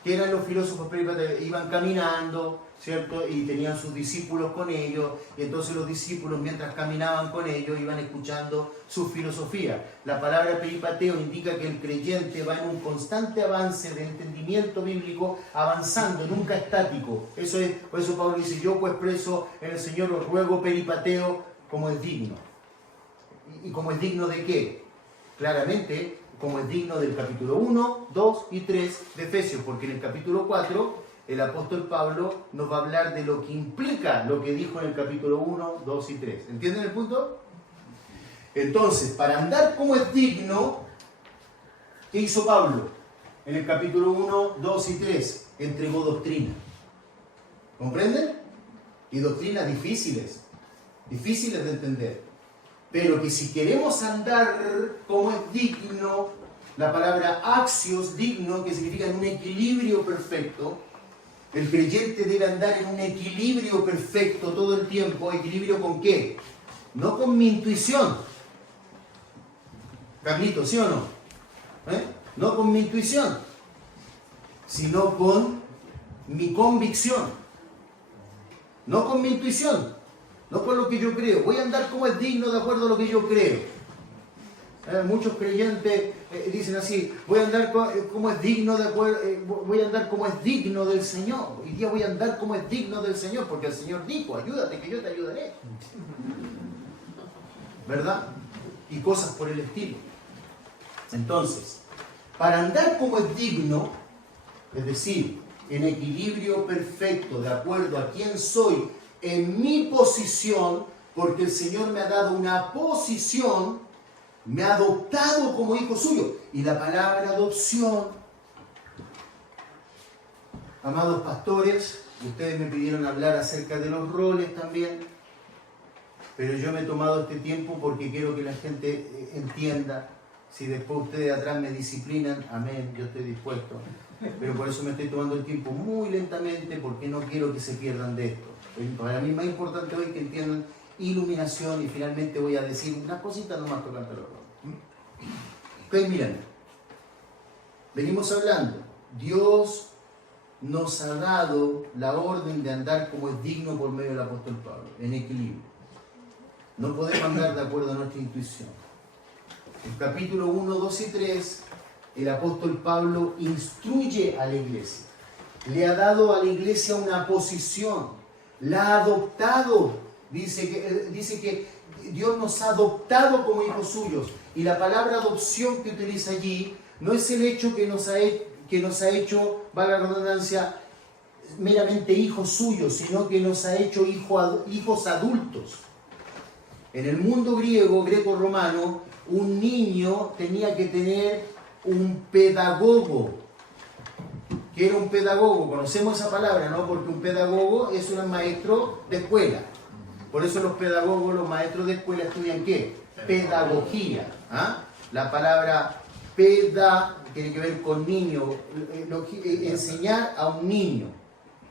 ¿Qué eran los filósofos peripataicos? Iban caminando, ¿cierto? Y tenían sus discípulos con ellos, y entonces los discípulos mientras caminaban con ellos iban escuchando su filosofía. La palabra peripateo indica que el creyente va en un constante avance de entendimiento bíblico, avanzando, nunca estático. Eso es, por eso Pablo dice, yo pues preso en el Señor os ruego peripateo como es digno. ¿Y como es digno de qué? Claramente, como es digno del capítulo 1, 2 y 3 de Efesios, porque en el capítulo 4 el apóstol Pablo nos va a hablar de lo que implica lo que dijo en el capítulo 1, 2 y 3. ¿Entienden el punto? Entonces, para andar como es digno, ¿qué hizo Pablo? En el capítulo 1, 2 y 3, entregó doctrina. ¿Comprenden? Y doctrinas difíciles de entender. Pero que si queremos andar como es digno, la palabra axios, digno, que significa en un equilibrio perfecto, el creyente debe andar en un equilibrio perfecto todo el tiempo. ¿Equilibrio con qué? No con mi intuición. Carlito, ¿sí o no? No con mi intuición, sino con mi convicción. No con mi intuición. No con lo que yo creo. Voy a andar como es digno de acuerdo a lo que yo creo. Muchos creyentes dicen así, voy a andar como es digno de acuerdo, voy a andar como es digno del Señor. Hoy día voy a andar como es digno del Señor, porque el Señor dijo, ayúdate que yo te ayudaré. ¿Verdad? Y cosas por el estilo. Entonces, para andar como es digno, es decir, en equilibrio perfecto, de acuerdo a quién soy, en mi posición, porque el Señor me ha dado una posición, me ha adoptado como hijo suyo. Y la palabra adopción, amados pastores, ustedes me pidieron hablar acerca de los roles también, pero yo me he tomado este tiempo porque quiero que la gente entienda. Si después ustedes atrás me disciplinan, amén, yo estoy dispuesto. Pero por eso me estoy tomando el tiempo muy lentamente, porque no quiero que se pierdan de esto. Para mí es más importante hoy que entiendan iluminación y finalmente voy a decir unas cositas nomás tocando los rostros. Ok, miren, venimos hablando, Dios nos ha dado la orden de andar como es digno por medio del apóstol Pablo, en equilibrio. No podemos andar de acuerdo a nuestra intuición. En capítulo 1, 2 y 3, el apóstol Pablo instruye a la iglesia. Le ha dado a la iglesia una posición. La ha adoptado. Dice que Dios nos ha adoptado como hijos suyos. Y la palabra adopción que utiliza allí no es el hecho que nos ha hecho, valga la redundancia, meramente hijos suyos, sino que nos ha hecho hijos adultos. En el mundo greco-romano, un niño tenía que tener un pedagogo. ¿Qué era un pedagogo? Conocemos esa palabra, ¿no? Porque un pedagogo es un maestro de escuela. Por eso los pedagogos, los maestros de escuela estudian ¿qué? Pedagogía. ¿Ah? La palabra peda tiene que ver con niño, enseñar a un niño.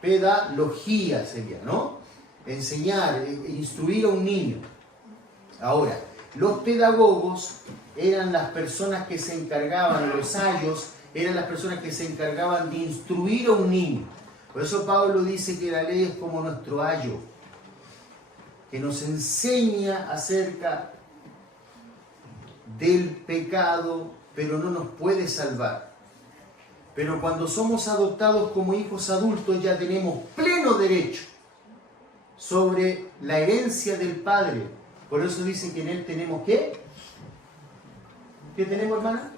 Pedagogía sería, ¿no? Enseñar, instruir a un niño. Ahora, los pedagogos eran las personas que se encargaban, los ayos, eran las personas que se encargaban de instruir a un niño. Por eso Pablo dice que la ley es como nuestro ayo, que nos enseña acerca del pecado, pero no nos puede salvar. Pero cuando somos adoptados como hijos adultos ya tenemos pleno derecho sobre la herencia del Padre. Por eso dice que en Él tenemos ¿qué? ¿Qué tenemos, hermana?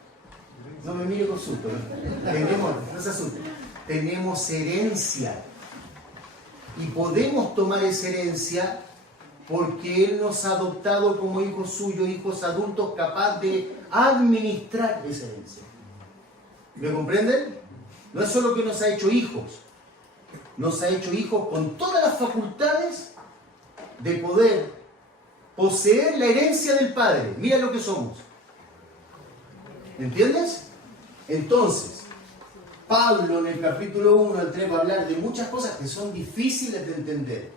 No me mire con susto, ¿no? No se asuste. Tenemos herencia. Y podemos tomar esa herencia porque Él nos ha adoptado como hijos suyos, hijos adultos, capaz de administrar esa herencia. ¿Me comprenden? No es solo que nos ha hecho hijos con todas las facultades de poder poseer la herencia del Padre. Mira lo que somos. ¿Entiendes? Entonces, Pablo en el capítulo 1 al 3 va a hablar de muchas cosas que son difíciles de entender.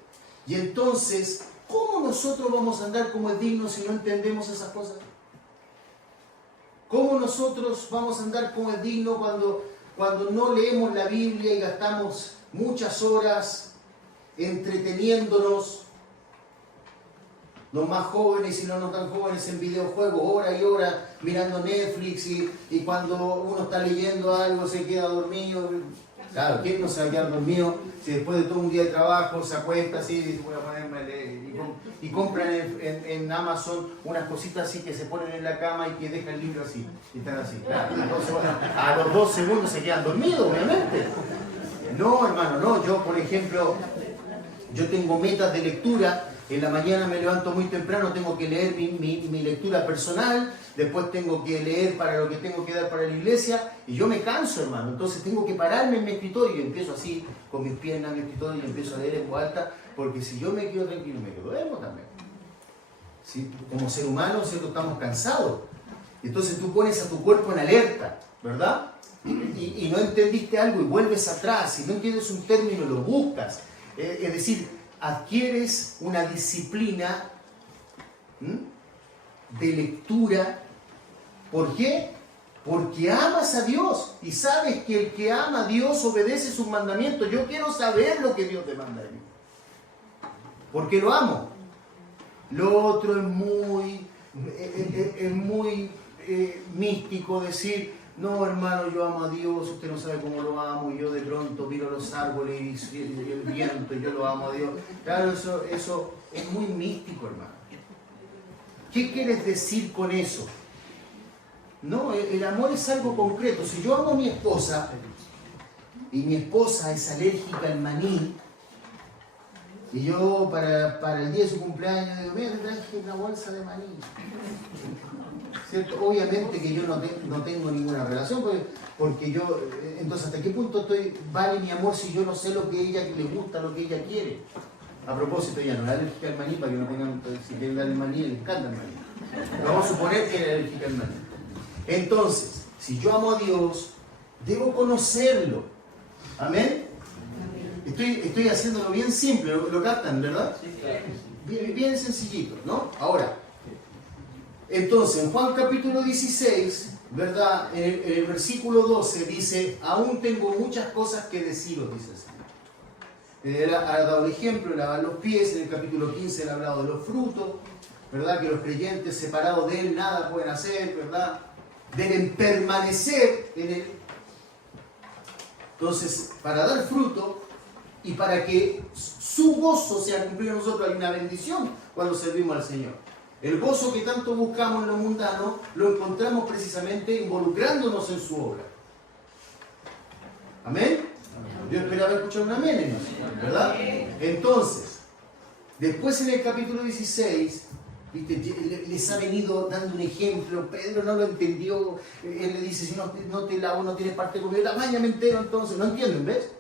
Y entonces, ¿cómo nosotros vamos a andar como es digno si no entendemos esas cosas? ¿Cómo nosotros vamos a andar como es digno cuando no leemos la Biblia y gastamos muchas horas entreteniéndonos? Los más jóvenes y no tan jóvenes en videojuegos, horas y horas mirando Netflix y cuando uno está leyendo algo se queda dormido. Claro, ¿quién no se va a quedar dormido si después de todo un día de trabajo se acuesta así y dice voy a ponerme a leer? Y compran en Amazon unas cositas así que se ponen en la cama y que dejan el libro así. Y están así. Claro, entonces, bueno, a los 2 segundos se quedan dormidos, obviamente. No, hermano, no. Yo, por ejemplo, yo tengo metas de lectura. En la mañana me levanto muy temprano, tengo que leer mi lectura personal, después tengo que leer para lo que tengo que dar para la iglesia, y yo me canso, hermano. Entonces tengo que pararme en mi escritorio y empiezo así, con mis piernas en mi escritorio, y empiezo a leer en voz alta, porque si yo me quedo tranquilo, me quedo duermo también. ¿Sí? Como ser humano, ¿cierto? Estamos cansados. Entonces tú pones a tu cuerpo en alerta, ¿verdad? Y no entendiste algo y vuelves atrás, si no entiendes un término lo buscas. Es decir, adquieres una disciplina de lectura. ¿Por qué? Porque amas a Dios y sabes que el que ama a Dios obedece sus mandamientos. Yo quiero saber lo que Dios demanda de mí, porque lo amo. Lo otro es muy místico decir, no, hermano, yo amo a Dios, usted no sabe cómo lo amo, y yo de pronto miro los árboles y el viento, y yo lo amo a Dios. Claro, eso es muy místico, hermano. ¿Qué quieres decir con eso? No, el amor es algo concreto. Si yo amo a mi esposa, y mi esposa es alérgica al maní, y yo para el día de su cumpleaños digo, mira, te traje una bolsa de maní. ¿Cierto? Obviamente que yo no tengo ninguna relación, porque yo, entonces, ¿hasta qué punto vale mi amor si yo no sé lo que a ella le gusta, lo que ella quiere? A propósito, ella no es alérgica al maní, para que no tengan, si quieren darle maní, le encanta el maní. Pero vamos a suponer que es alérgica al maní. Entonces, si yo amo a Dios, debo conocerlo. ¿Amén? Estoy haciéndolo bien simple, ¿lo captan, verdad? bien sencillito, ¿no? Ahora, entonces, en Juan capítulo 16, ¿verdad? En el versículo 12 dice, aún tengo muchas cosas que deciros, dice el Señor. Él ha dado el ejemplo, lavar los pies. En el capítulo 15 él ha hablado de los frutos, ¿verdad? Que los creyentes separados de él nada pueden hacer, ¿verdad? Deben permanecer en él. Entonces, para dar fruto y para que su gozo sea cumplido en nosotros, hay una bendición cuando servimos al Señor. El gozo que tanto buscamos en lo mundano lo encontramos precisamente involucrándonos en su obra. ¿Amén? Yo esperaba escuchar un amén, hermano, ¿verdad? Entonces, después en el capítulo 16, ¿viste? Les ha venido dando un ejemplo. Pedro no lo entendió. Él le dice, si no te lavo, no tienes parte conmigo. Bañame entero, entonces. No entienden, ¿ves?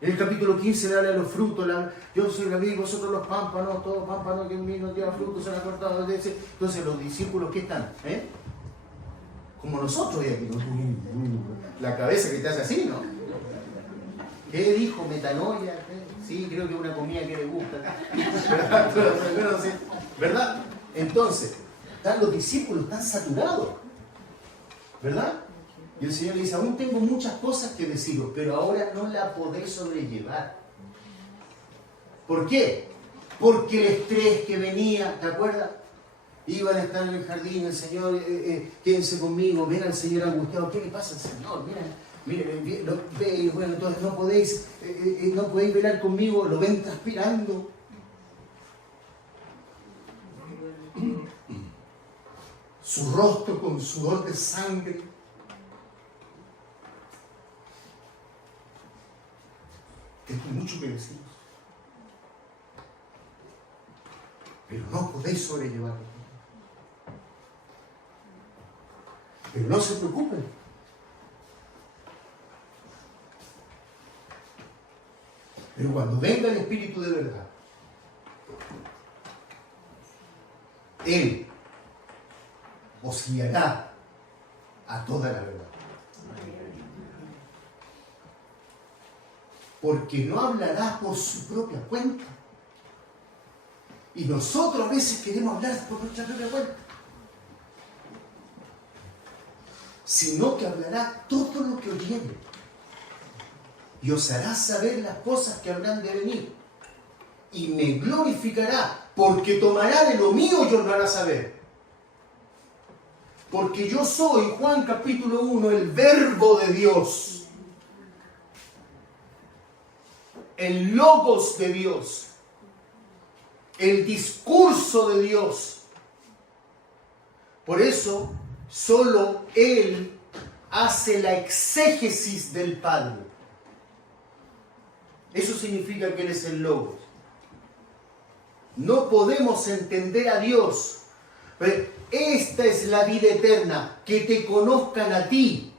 En el capítulo 15 le habla de los frutos. Yo soy la vid, vosotros los pámpanos. Todo pámpano que en mí no lleva frutos se han cortado. Entonces los discípulos, ¿qué están? Como nosotros, la cabeza que te hace así, ¿no? ¿Qué dijo? ¿Metanoia? Sí, creo que es una comida que le gusta. ¿Verdad? Entonces, los discípulos están saturados. ¿Verdad? Y el Señor le dice, aún tengo muchas cosas que deciros, pero ahora no la podéis sobrellevar. ¿Por qué? Porque el estrés que venía, ¿te acuerdas? Iban a estar en el jardín, el Señor, quédense conmigo, ven al Señor angustiado. ¿Qué le pasa al Señor? Miren, bueno, entonces no podéis velar conmigo, lo ven transpirando. Su rostro con sudor de sangre. Tengo mucho que deciros, pero no podéis sobrellevarlo. Pero no se preocupen. Pero cuando venga el Espíritu de verdad, Él os guiará a toda la verdad. Porque no hablará por su propia cuenta. Y nosotros a veces queremos hablar por nuestra propia cuenta. Sino que hablará todo lo que oyere. Y os hará saber las cosas que habrán de venir. Y me glorificará, porque tomará de lo mío y os lo hará saber. Porque yo soy, Juan capítulo 1, el verbo de Dios. El logos de Dios. El discurso de Dios. Por eso, solo Él hace la exégesis del Padre. Eso significa que Él es el Logos. No podemos entender a Dios. Pero esta es la vida eterna, que te conozcan a ti.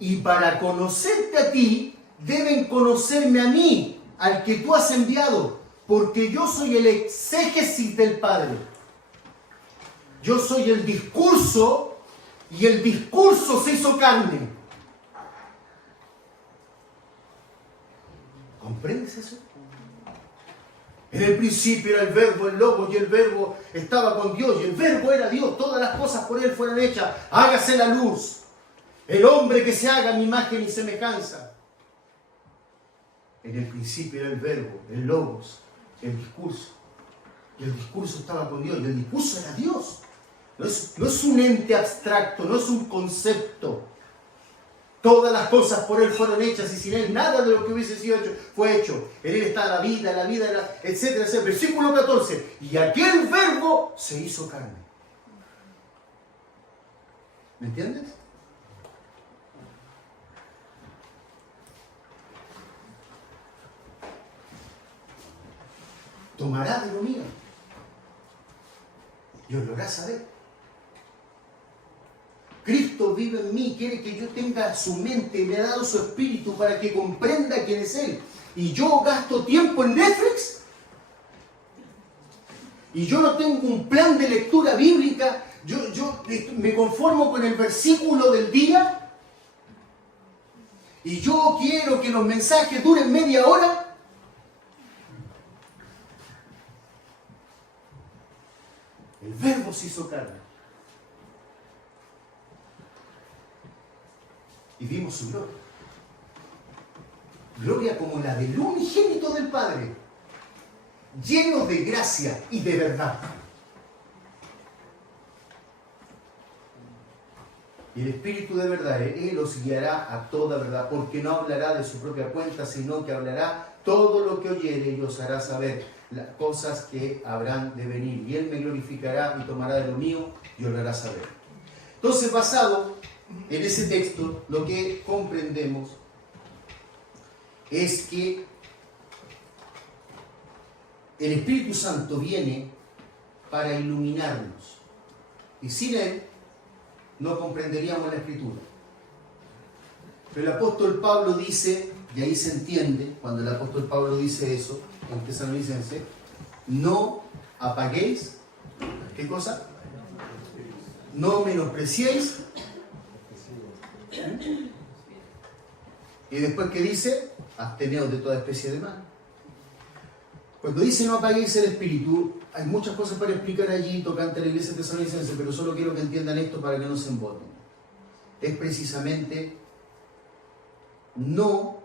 Y para conocerte a ti, deben conocerme a mí, al que tú has enviado. Porque yo soy el exégesis del Padre. Yo soy el discurso, y el discurso se hizo carne. ¿Comprendes eso? En el principio era el verbo, el logos, y el verbo estaba con Dios, y el verbo era Dios. Todas las cosas por Él fueron hechas. Hágase la luz. El hombre que se haga mi imagen y semejanza. En el principio era el verbo, el logos, el discurso. Y el discurso estaba con Dios, y el discurso era Dios. No es un ente abstracto, no es un concepto. Todas las cosas por Él fueron hechas, y sin Él nada de lo que hubiese sido hecho fue hecho. En Él está la vida, etcétera, etcétera. Versículo 14. Y aquel verbo se hizo carne. ¿Me entiendes? Tomará de lo mío y os lo hará saber. Cristo vive en mí, quiere que yo tenga su mente, me ha dado su espíritu para que comprenda quién es Él. Y yo gasto tiempo en Netflix. Y yo no tengo un plan de lectura bíblica. Yo me conformo con el versículo del día. Y yo quiero que los mensajes duren media hora. se hizo carne. Y vimos su gloria. Gloria como la del unigénito del Padre, lleno de gracia y de verdad. Y el Espíritu de verdad, Él os guiará a toda verdad, porque no hablará de su propia cuenta, sino que hablará todo lo que oyere y os hará saber las cosas que habrán de venir. Y Él me glorificará y tomará de lo mío y os lo hará saber. Entonces, basado en ese texto, lo que comprendemos es que el Espíritu Santo viene para iluminarnos. Y sin Él no comprenderíamos la Escritura. Pero el apóstol Pablo dice, y ahí se entiende, cuando el apóstol Pablo dice eso, en Tesalonicenses, no apaguéis, ¿qué cosa? No menospreciéis. Y después, ¿qué dice? Absteneos de toda especie de mal. Cuando dice no apaguéis el espíritu, hay muchas cosas para explicar allí tocante a la iglesia tesalonicense, pero solo quiero que entiendan esto para que no se emboten. Es precisamente no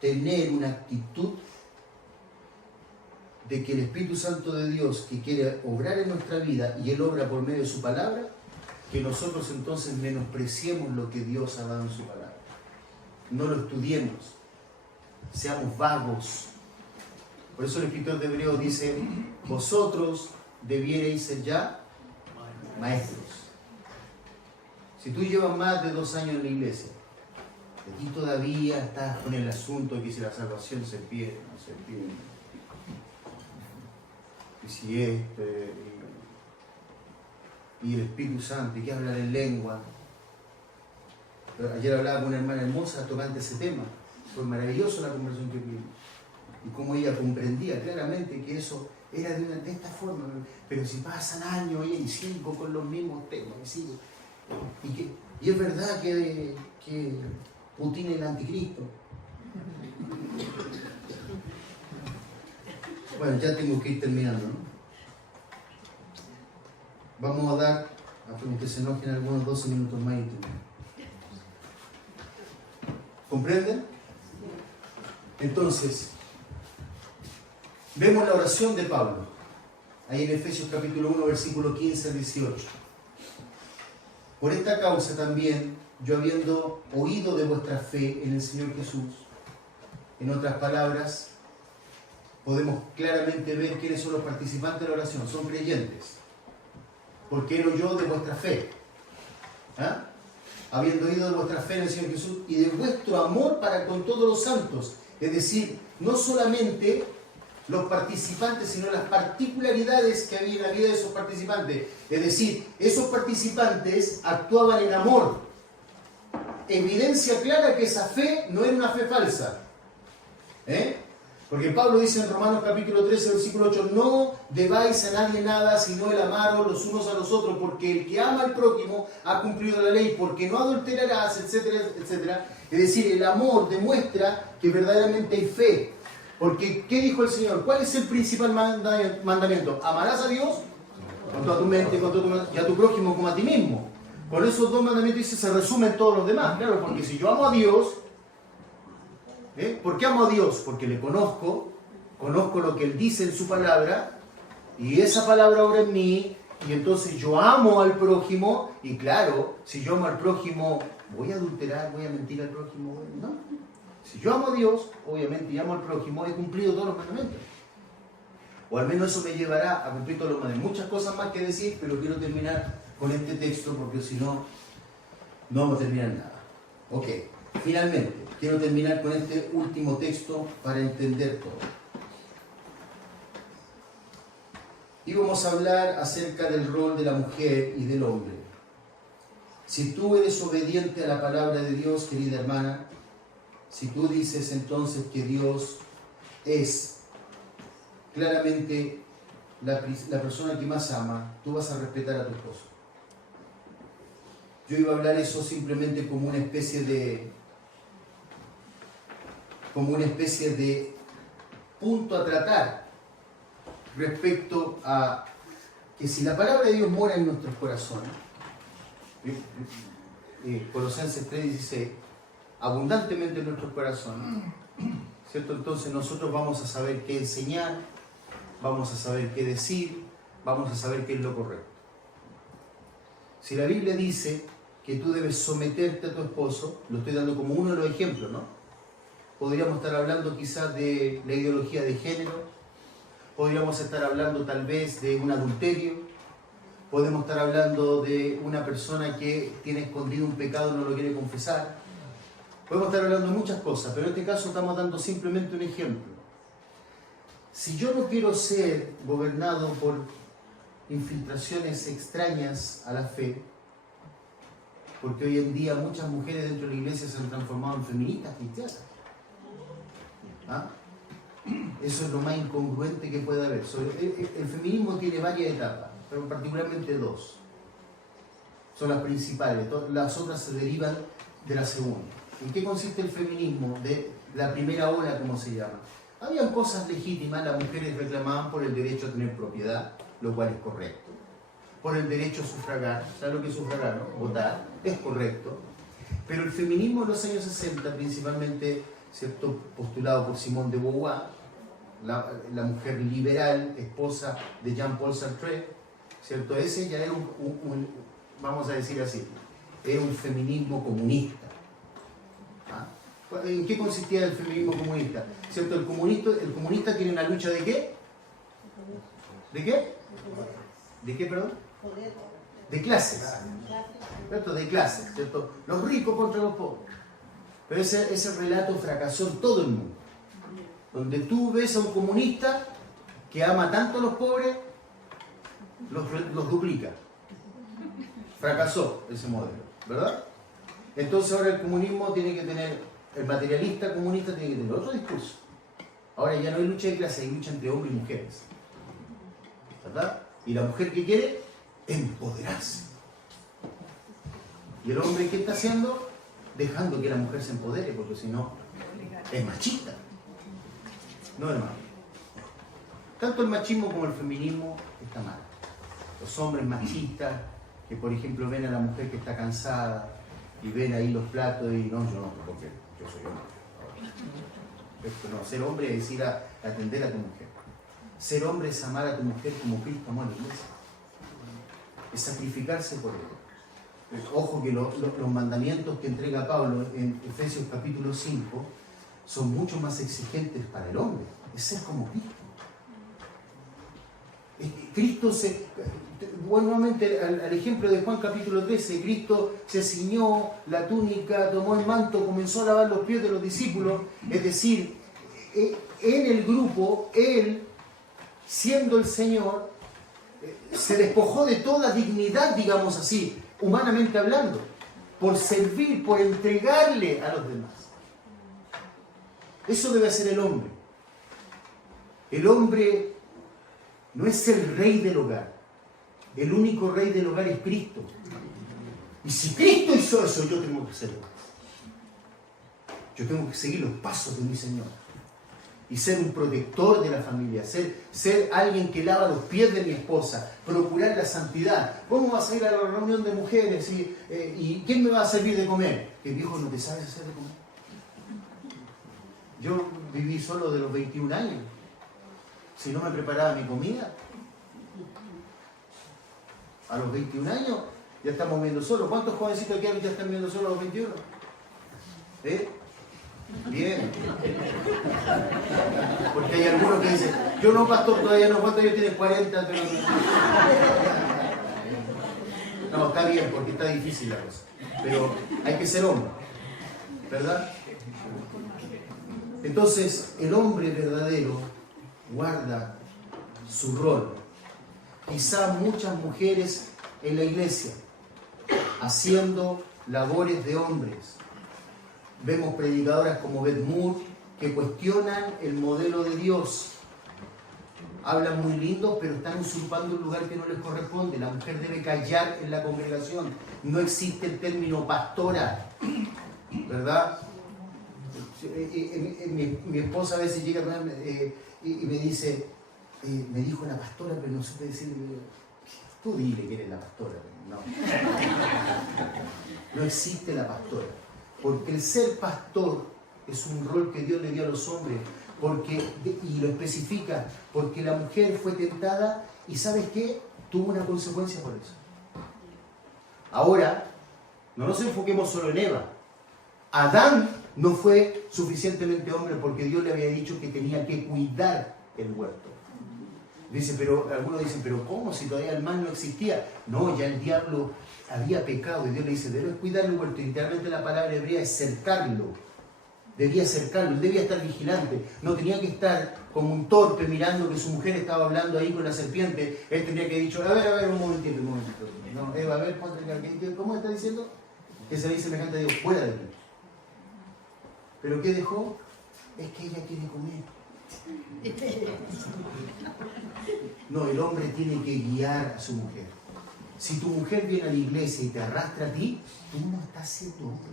tener una actitud de que el Espíritu Santo de Dios, que quiere obrar en nuestra vida y Él obra por medio de su palabra, que nosotros entonces menospreciemos lo que Dios ha dado en su palabra. No lo estudiemos, seamos vagos. Por eso el escritor de Hebreos dice, vosotros debierais ser ya maestros. Si tú llevas más de 2 años en la iglesia, y todavía estás con el asunto de que si la salvación se pierde, no se pierde, y si y el Espíritu Santo, y que hablar en lengua. Ayer hablaba con una hermana hermosa tocante ese tema. Fue maravilloso la conversación que tuvimos. Y cómo ella comprendía claramente que eso era de esta forma. Pero si pasan años y 5 con los mismos temas, y es verdad que Putin es el anticristo. Bueno, ya tengo que ir terminando, ¿no? Vamos a dar, aunque se enojen algunos 12 minutos más y terminamos. ¿Comprenden? Entonces, vemos la oración de Pablo, ahí en Efesios capítulo 1, versículo 15 al 18. Por esta causa también, yo habiendo oído de vuestra fe en el Señor Jesús, en otras palabras, podemos claramente ver quiénes son los participantes de la oración, son creyentes. Porque Él oyó de vuestra fe. ¿Ah? Habiendo oído de vuestra fe en el Señor Jesús y de vuestro amor para con todos los santos. Es decir, no solamente los participantes, sino las particularidades que había en la vida de esos participantes. Es decir, esos participantes actuaban en amor. Evidencia clara que esa fe no era una fe falsa. Porque Pablo dice en Romanos capítulo 13, versículo 8, no debáis a nadie nada, sino el amaros los unos a los otros, porque el que ama al prójimo ha cumplido la ley, porque no adulterarás, etcétera, etcétera. Es decir, el amor demuestra que verdaderamente hay fe. Porque, ¿qué dijo el Señor? ¿Cuál es el principal mandamiento? Amarás a Dios con toda tu mente, con todo tu, y a tu prójimo como a ti mismo. Con esos 2 mandamientos dice, se resumen todos los demás. Claro, porque si yo amo a Dios, ¿por qué amo a Dios? Porque le conozco lo que Él dice en su palabra, y esa palabra obra en mí, y entonces yo amo al prójimo, y claro, si yo amo al prójimo, ¿voy a adulterar, voy a mentir al prójimo? No. Si yo amo a Dios, obviamente, y amo al prójimo, he cumplido todos los mandamientos. O al menos eso me llevará a cumplir todos los mandamientos. Muchas cosas más que decir, pero quiero terminar con este texto, porque si no, no vamos a terminar nada. Ok, finalmente, quiero terminar con este último texto para entender todo. Y vamos a hablar acerca del rol de la mujer y del hombre. Si tú eres obediente a la palabra de Dios, querida hermana, si tú dices entonces que Dios es claramente la persona que más ama, tú vas a respetar a tu esposo. Yo iba a hablar eso simplemente como una especie de punto a tratar respecto a que si la palabra de Dios mora en nuestros corazones, Colosenses 3:16, abundantemente en nuestros corazones, ¿cierto? Entonces nosotros vamos a saber qué enseñar, vamos a saber qué decir, vamos a saber qué es lo correcto. Si la Biblia dice que tú debes someterte a tu esposo, lo estoy dando como uno de los ejemplos, ¿no? Podríamos estar hablando quizás de la ideología de género, podríamos estar hablando tal vez de un adulterio, podemos estar hablando de una persona que tiene escondido un pecado y no lo quiere confesar, podemos estar hablando de muchas cosas, pero en este caso estamos dando simplemente un ejemplo. Si yo no quiero ser gobernado por infiltraciones extrañas a la fe, porque hoy en día muchas mujeres dentro de la iglesia se han transformado en feministas cristianas. ¿Ah? Eso es lo más incongruente que puede haber. El feminismo tiene varias etapas, pero particularmente dos. Son las principales, las otras se derivan de la segunda. ¿En qué consiste el feminismo? De la primera ola, como se llama. Habían cosas legítimas, las mujeres reclamaban por el derecho a tener propiedad, lo cual es correcto. Por el derecho a sufragar, ¿sabes lo que es sufragar, no? Votar, es correcto. Pero el feminismo en los años 60, principalmente, ¿cierto?, postulado por Simone de Beauvoir, la mujer liberal, esposa de Jean-Paul Sartre, ¿cierto? Ese ya era vamos a decir así, era un feminismo comunista. ¿Ah? ¿En qué consistía el feminismo comunista? ¿Cierto? El comunista tiene una lucha ¿de qué? ¿De qué? ¿De qué, perdón? De clases. ¿Cierto? De clases, ¿cierto? Los ricos contra los pobres. Pero ese relato fracasó en todo el mundo. Donde tú ves a un comunista que ama tanto a los pobres, los duplica. Fracasó ese modelo, ¿verdad? Entonces ahora el comunismo tiene que tener, el materialista comunista tiene que tener otro discurso. Ahora ya no hay lucha de clase, hay lucha entre hombres y mujeres. ¿Verdad? Y la mujer ¿qué quiere? Empoderarse. ¿Y el hombre qué está haciendo? Dejando que la mujer se empodere, porque si no, es machista. No, hermano. Tanto el machismo como el feminismo está mal. Los hombres machistas, que por ejemplo ven a la mujer que está cansada y ven ahí los platos y no, yo no, porque yo soy hombre. Esto no, ser hombre es ir a atender a tu mujer. Ser hombre es amar a tu mujer como Cristo amó a la iglesia. Es sacrificarse por él. Ojo que los mandamientos que entrega Pablo en Efesios capítulo 5 son mucho más exigentes para el hombre. Es ser como Cristo. Cristo nuevamente al ejemplo de Juan capítulo 13, Cristo se ciñó la túnica, tomó el manto, comenzó a lavar los pies de los discípulos. Es decir, en el grupo, Él, siendo el Señor, se despojó de toda dignidad, digamos así, humanamente hablando, por servir, por entregarle a los demás. Eso debe hacer el hombre. El hombre no es el rey del hogar. El único rey del hogar es Cristo. Y si Cristo hizo eso, yo tengo que hacerlo. Yo tengo que seguir los pasos de mi Señor. Y ser un protector de la familia, ser alguien que lava los pies de mi esposa, procurar la santidad. ¿Cómo vas a ir a la reunión de mujeres? ¿Y quién me va a servir de comer? Que viejo, no te sabes hacer de comer. Yo viví solo de los 21 años. Si no me preparaba mi comida, a los 21 años ya estamos viendo solos. ¿Cuántos jovencitos aquí ya están viendo solos a los 21? Bien. Porque hay algunos que dicen, yo no, pastor, todavía no, ¿cuántos años tienes? 40, pero... No, está bien, porque está difícil la cosa. Pero hay que ser hombre, ¿verdad? Entonces, el hombre verdadero guarda su rol. Quizá muchas mujeres en la iglesia haciendo labores de hombres. Vemos predicadoras como Beth Moore que cuestionan el modelo de Dios. Hablan muy lindo, pero están usurpando un lugar que no les corresponde. La mujer debe callar en la congregación. No existe el término pastora, ¿verdad? Mi esposa a veces llega y me dice, me dijo la pastora, pero no supe decirle, Tú dile que eres la pastora. No. No existe la pastora. Porque el ser pastor es un rol que Dios le dio a los hombres. Y lo especifica. Porque la mujer fue tentada y ¿sabes qué? Tuvo una consecuencia por eso. Ahora, no nos enfoquemos solo en Eva. Adán no fue suficientemente hombre porque Dios le había dicho que tenía que cuidar el huerto. Dice, pero algunos dicen, pero ¿cómo? Si todavía el mal no existía. No, ya el diablo había pecado y Dios le dice, debes cuidar el huerto. Literalmente la palabra hebrea es cercarlo. Debía cercarlo, él debía estar vigilante. No tenía que estar como un torpe mirando que su mujer estaba hablando ahí con la serpiente. Él tendría que haber dicho, a ver, un momentito. No, Eva, a ver, ¿cómo está diciendo? Que se le dice semejante a Dios, fuera de mí. ¿Pero qué dejó? Es que ella quiere comer. No, el hombre tiene que guiar a su mujer. Si tu mujer viene a la iglesia y te arrastra a ti, tú no estás siendo hombre.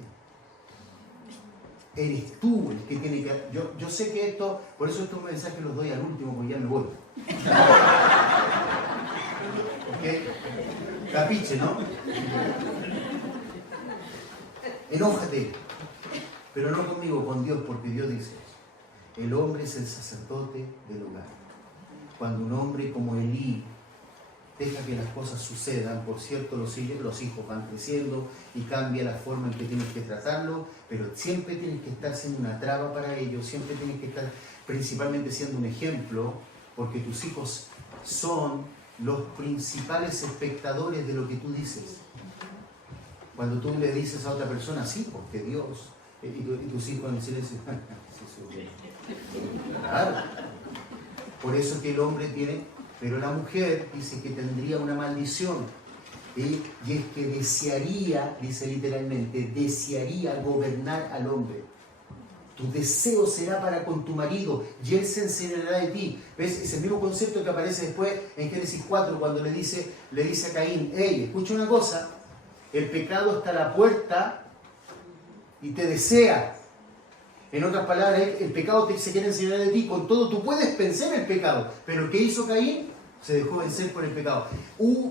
Eres tú el que tiene que... Yo sé que esto, por eso estos mensajes los doy al último, porque ya me voy. ¿Ok? Capiche, ¿no? Enójate, pero no conmigo, con Dios, porque Dios dice eso. El hombre es el sacerdote del hogar. Cuando un hombre como Elí deja que las cosas sucedan, por cierto, los hijos van creciendo y cambia la forma en que tienes que tratarlo, pero siempre tienes que estar siendo una traba para ellos, siempre tienes que estar principalmente siendo un ejemplo, porque tus hijos son los principales espectadores de lo que tú dices. Cuando tú le dices a otra persona, sí, porque Dios, y tus hijos en silencio, claro. Por eso que el hombre tiene, pero la mujer dice que tendría una maldición, y es que desearía, dice literalmente, desearía gobernar al hombre. Tu deseo será para con tu marido y él se enseñará de ti. ¿Ves? Es el mismo concepto que aparece después en Génesis 4 cuando le dice a Caín, hey, escucha una cosa, el pecado está a la puerta y te desea. En otras palabras, el pecado se quiere enseñar de ti. Con todo, tú puedes vencer el pecado. Pero ¿qué hizo Caín? Se dejó vencer por el pecado.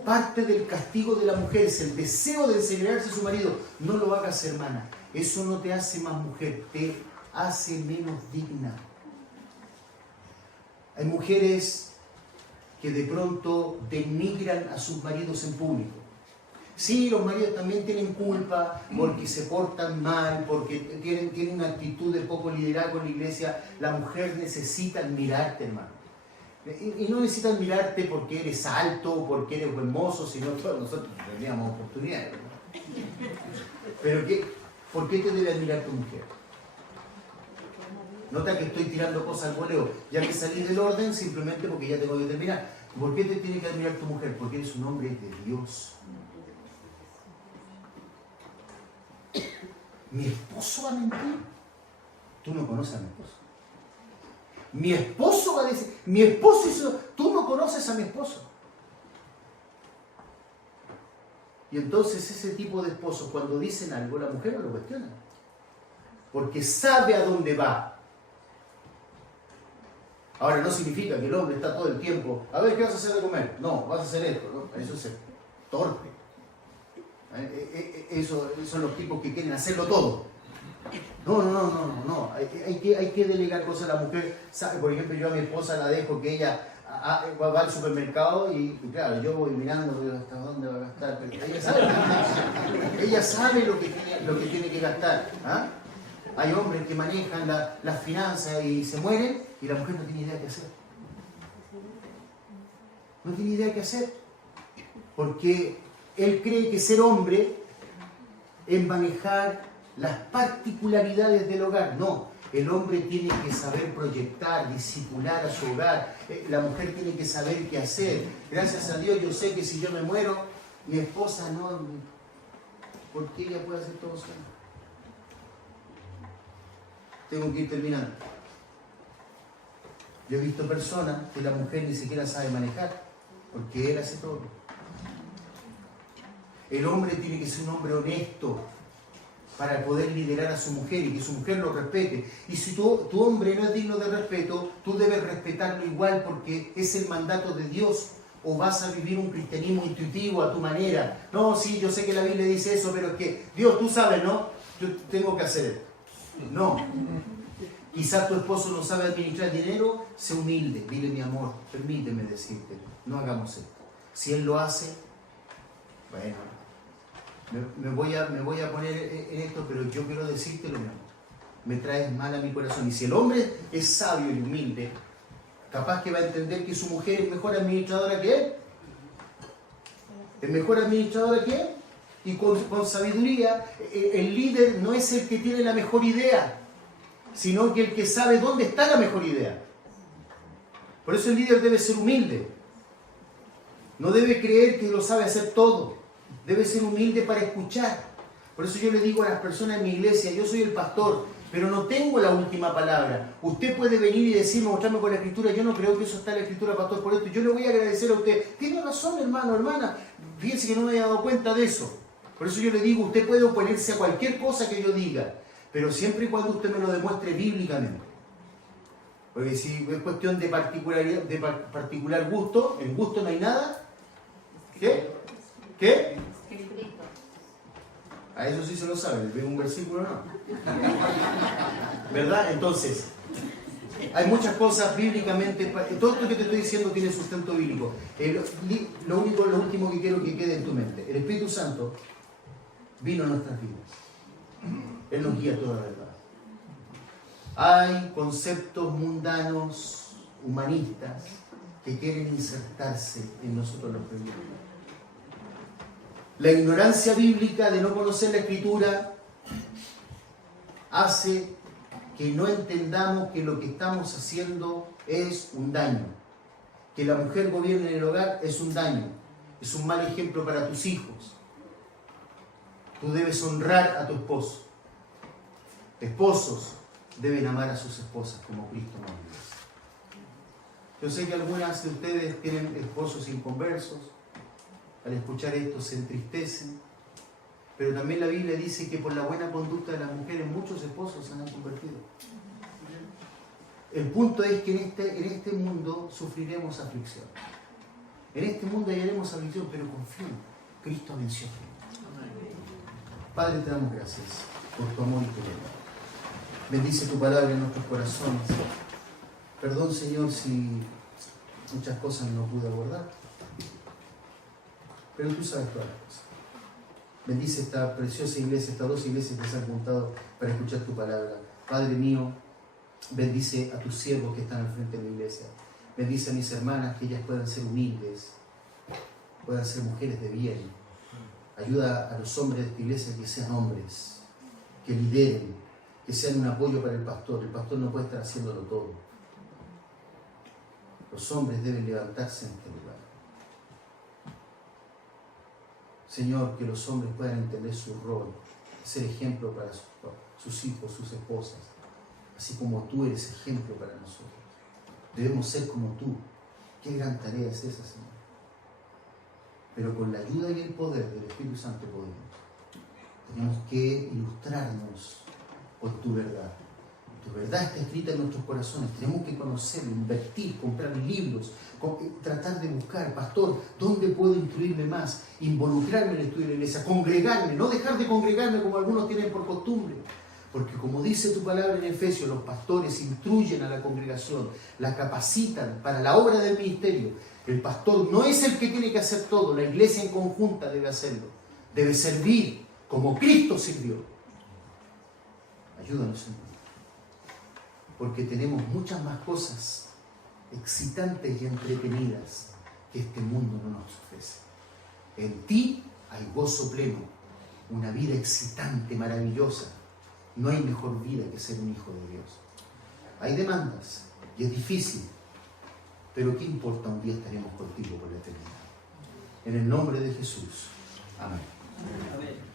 Parte del castigo de la mujer es el deseo de enseñarse a su marido. No lo hagas, hermana. Eso no te hace más mujer, te hace menos digna. Hay mujeres que de pronto denigran a sus maridos en público. Sí, los maridos también tienen culpa porque se portan mal, porque tienen una actitud de poco liderazgo en la iglesia. La mujer necesita admirarte, hermano. Y no necesita admirarte porque eres alto, porque eres buen mozo, sino todos nosotros teníamos oportunidades, ¿no? Pero ¿por qué te debe admirar tu mujer? Nota que estoy tirando cosas al voleo. Ya que salí del orden simplemente porque ya tengo que terminar. ¿Por qué te tiene que admirar tu mujer? Porque eres un hombre de Dios. ¿Mi esposo va a mentir? Tú no conoces a mi esposo. Mi esposo va a decir, mi esposo hizo, tú no conoces a mi esposo. Y entonces ese tipo de esposos, cuando dicen algo, la mujer no lo cuestiona. Porque sabe a dónde va. Ahora no significa que el hombre está todo el tiempo, a ver, ¿qué vas a hacer de comer? No, vas a hacer esto, ¿no? Eso es torpe. Esos son los tipos que quieren hacerlo todo. No. Hay que delegar cosas a la mujer. Por ejemplo, yo a mi esposa la dejo que ella va al supermercado y claro, yo voy mirando hasta dónde va a gastar. Pero ella sabe lo que tiene que gastar. ¿Ah? Hay hombres que manejan las finanzas y se mueren y la mujer no tiene idea qué hacer. No tiene idea qué hacer. Porque él cree que ser hombre es manejar las particularidades del hogar. No, el hombre tiene que saber proyectar, discipular a su hogar. La mujer tiene que saber qué hacer. Gracias a Dios yo sé que si yo me muero, mi esposa no... porque ella puede hacer todo sola. Tengo que ir terminando. Yo he visto personas que la mujer ni siquiera sabe manejar, porque él hace todo. El hombre tiene que ser un hombre honesto para poder liderar a su mujer y que su mujer lo respete. Y si tu hombre no es digno de respeto, tú debes respetarlo igual porque es el mandato de Dios. ¿O vas a vivir un cristianismo intuitivo a tu manera? No, sí, yo sé que la Biblia dice eso, pero es que Dios, tú sabes, ¿no? Yo tengo que hacer esto. No. Quizás tu esposo no sabe administrar dinero, sé humilde. Dile, mi amor, permíteme decirte, no hagamos esto. Si él lo hace, bueno, me voy a poner en esto, pero yo quiero decírtelo, mi amor. Me traes mal a mi corazón. Y si el hombre es sabio y humilde, capaz que va a entender que su mujer es mejor administradora que él. Es mejor administradora que él. Y con sabiduría, el líder no es el que tiene la mejor idea, sino que el que sabe dónde está la mejor idea. Por eso el líder debe ser humilde. No debe creer que lo sabe hacer todo. Debe ser humilde para escuchar. Por eso yo le digo a las personas en mi iglesia, yo soy el pastor, pero no tengo la última palabra. Usted puede venir y decirme, mostrarme con la escritura, yo no creo que eso está en la escritura, pastor, por esto. Yo le voy a agradecer a usted. Tiene razón, hermano, hermana. Fíjense que no me había dado cuenta de eso. Por eso yo le digo, usted puede oponerse a cualquier cosa que yo diga, pero siempre y cuando usted me lo demuestre bíblicamente. Porque si es cuestión de particular gusto, en gusto no hay nada. ¿Qué? ¿Qué? A eso sí se lo saben, ¿ve un versículo no? ¿Verdad? Entonces, hay muchas cosas bíblicamente, todo esto que te estoy diciendo tiene sustento bíblico. Lo último que quiero que quede en tu mente, el Espíritu Santo vino a nuestras vidas. Él nos guía a toda la verdad. Hay conceptos mundanos, humanistas, que quieren insertarse en nosotros los creyentes. La ignorancia bíblica de no conocer la Escritura hace que no entendamos que lo que estamos haciendo es un daño. Que la mujer gobierne en el hogar es un daño. Es un mal ejemplo para tus hijos. Tú debes honrar a tu esposo. Esposos deben amar a sus esposas como Cristo amó a Dios. Yo sé que algunas de ustedes tienen esposos inconversos. Al escuchar esto se entristecen. Pero también la Biblia dice que por la buena conducta de las mujeres muchos esposos se han convertido. El punto es que en este mundo sufriremos aflicción. En este mundo hallaremos aflicción, pero confío. Cristo venció. Padre, te damos gracias por tu amor y tu verdad. Bendice tu palabra en nuestros corazones. Perdón, Señor, si muchas cosas no pude abordar, pero tú sabes todas las cosas. Bendice esta preciosa iglesia, estas dos iglesias que se han juntado para escuchar tu palabra. Padre mío, bendice a tus siervos que están al frente de la iglesia. Bendice a mis hermanas, que ellas puedan ser humildes, puedan ser mujeres de bien. Ayuda a los hombres de esta iglesia que sean hombres, que lideren, que sean un apoyo para el pastor. El pastor no puede estar haciéndolo todo. Los hombres deben levantarse en este lugar. Señor, que los hombres puedan entender su rol, ser ejemplo para sus hijos, sus esposas, así como tú eres ejemplo para nosotros. Debemos ser como tú. Qué gran tarea es esa, Señor. Pero con la ayuda y el poder del Espíritu Santo podemos. Tenemos que ilustrarnos por tu verdad. Tu verdad está escrita en nuestros corazones. Tenemos que conocerlo, invertir, comprar libros, tratar de buscar, pastor, ¿dónde puedo instruirme más? Involucrarme en el estudio de la iglesia, congregarme, no dejar de congregarme como algunos tienen por costumbre. Porque como dice tu palabra en Efesios, los pastores instruyen a la congregación, la capacitan para la obra del ministerio. El pastor no es el que tiene que hacer todo, la iglesia en conjunta debe hacerlo. Debe servir como Cristo sirvió. Ayúdanos, Señor. Porque tenemos muchas más cosas excitantes y entretenidas que este mundo no nos ofrece. En ti hay gozo pleno, una vida excitante, maravillosa. No hay mejor vida que ser un hijo de Dios. Hay demandas y es difícil, pero ¿qué importa? Un día estaremos contigo por la eternidad. En el nombre de Jesús. Amén. Amén.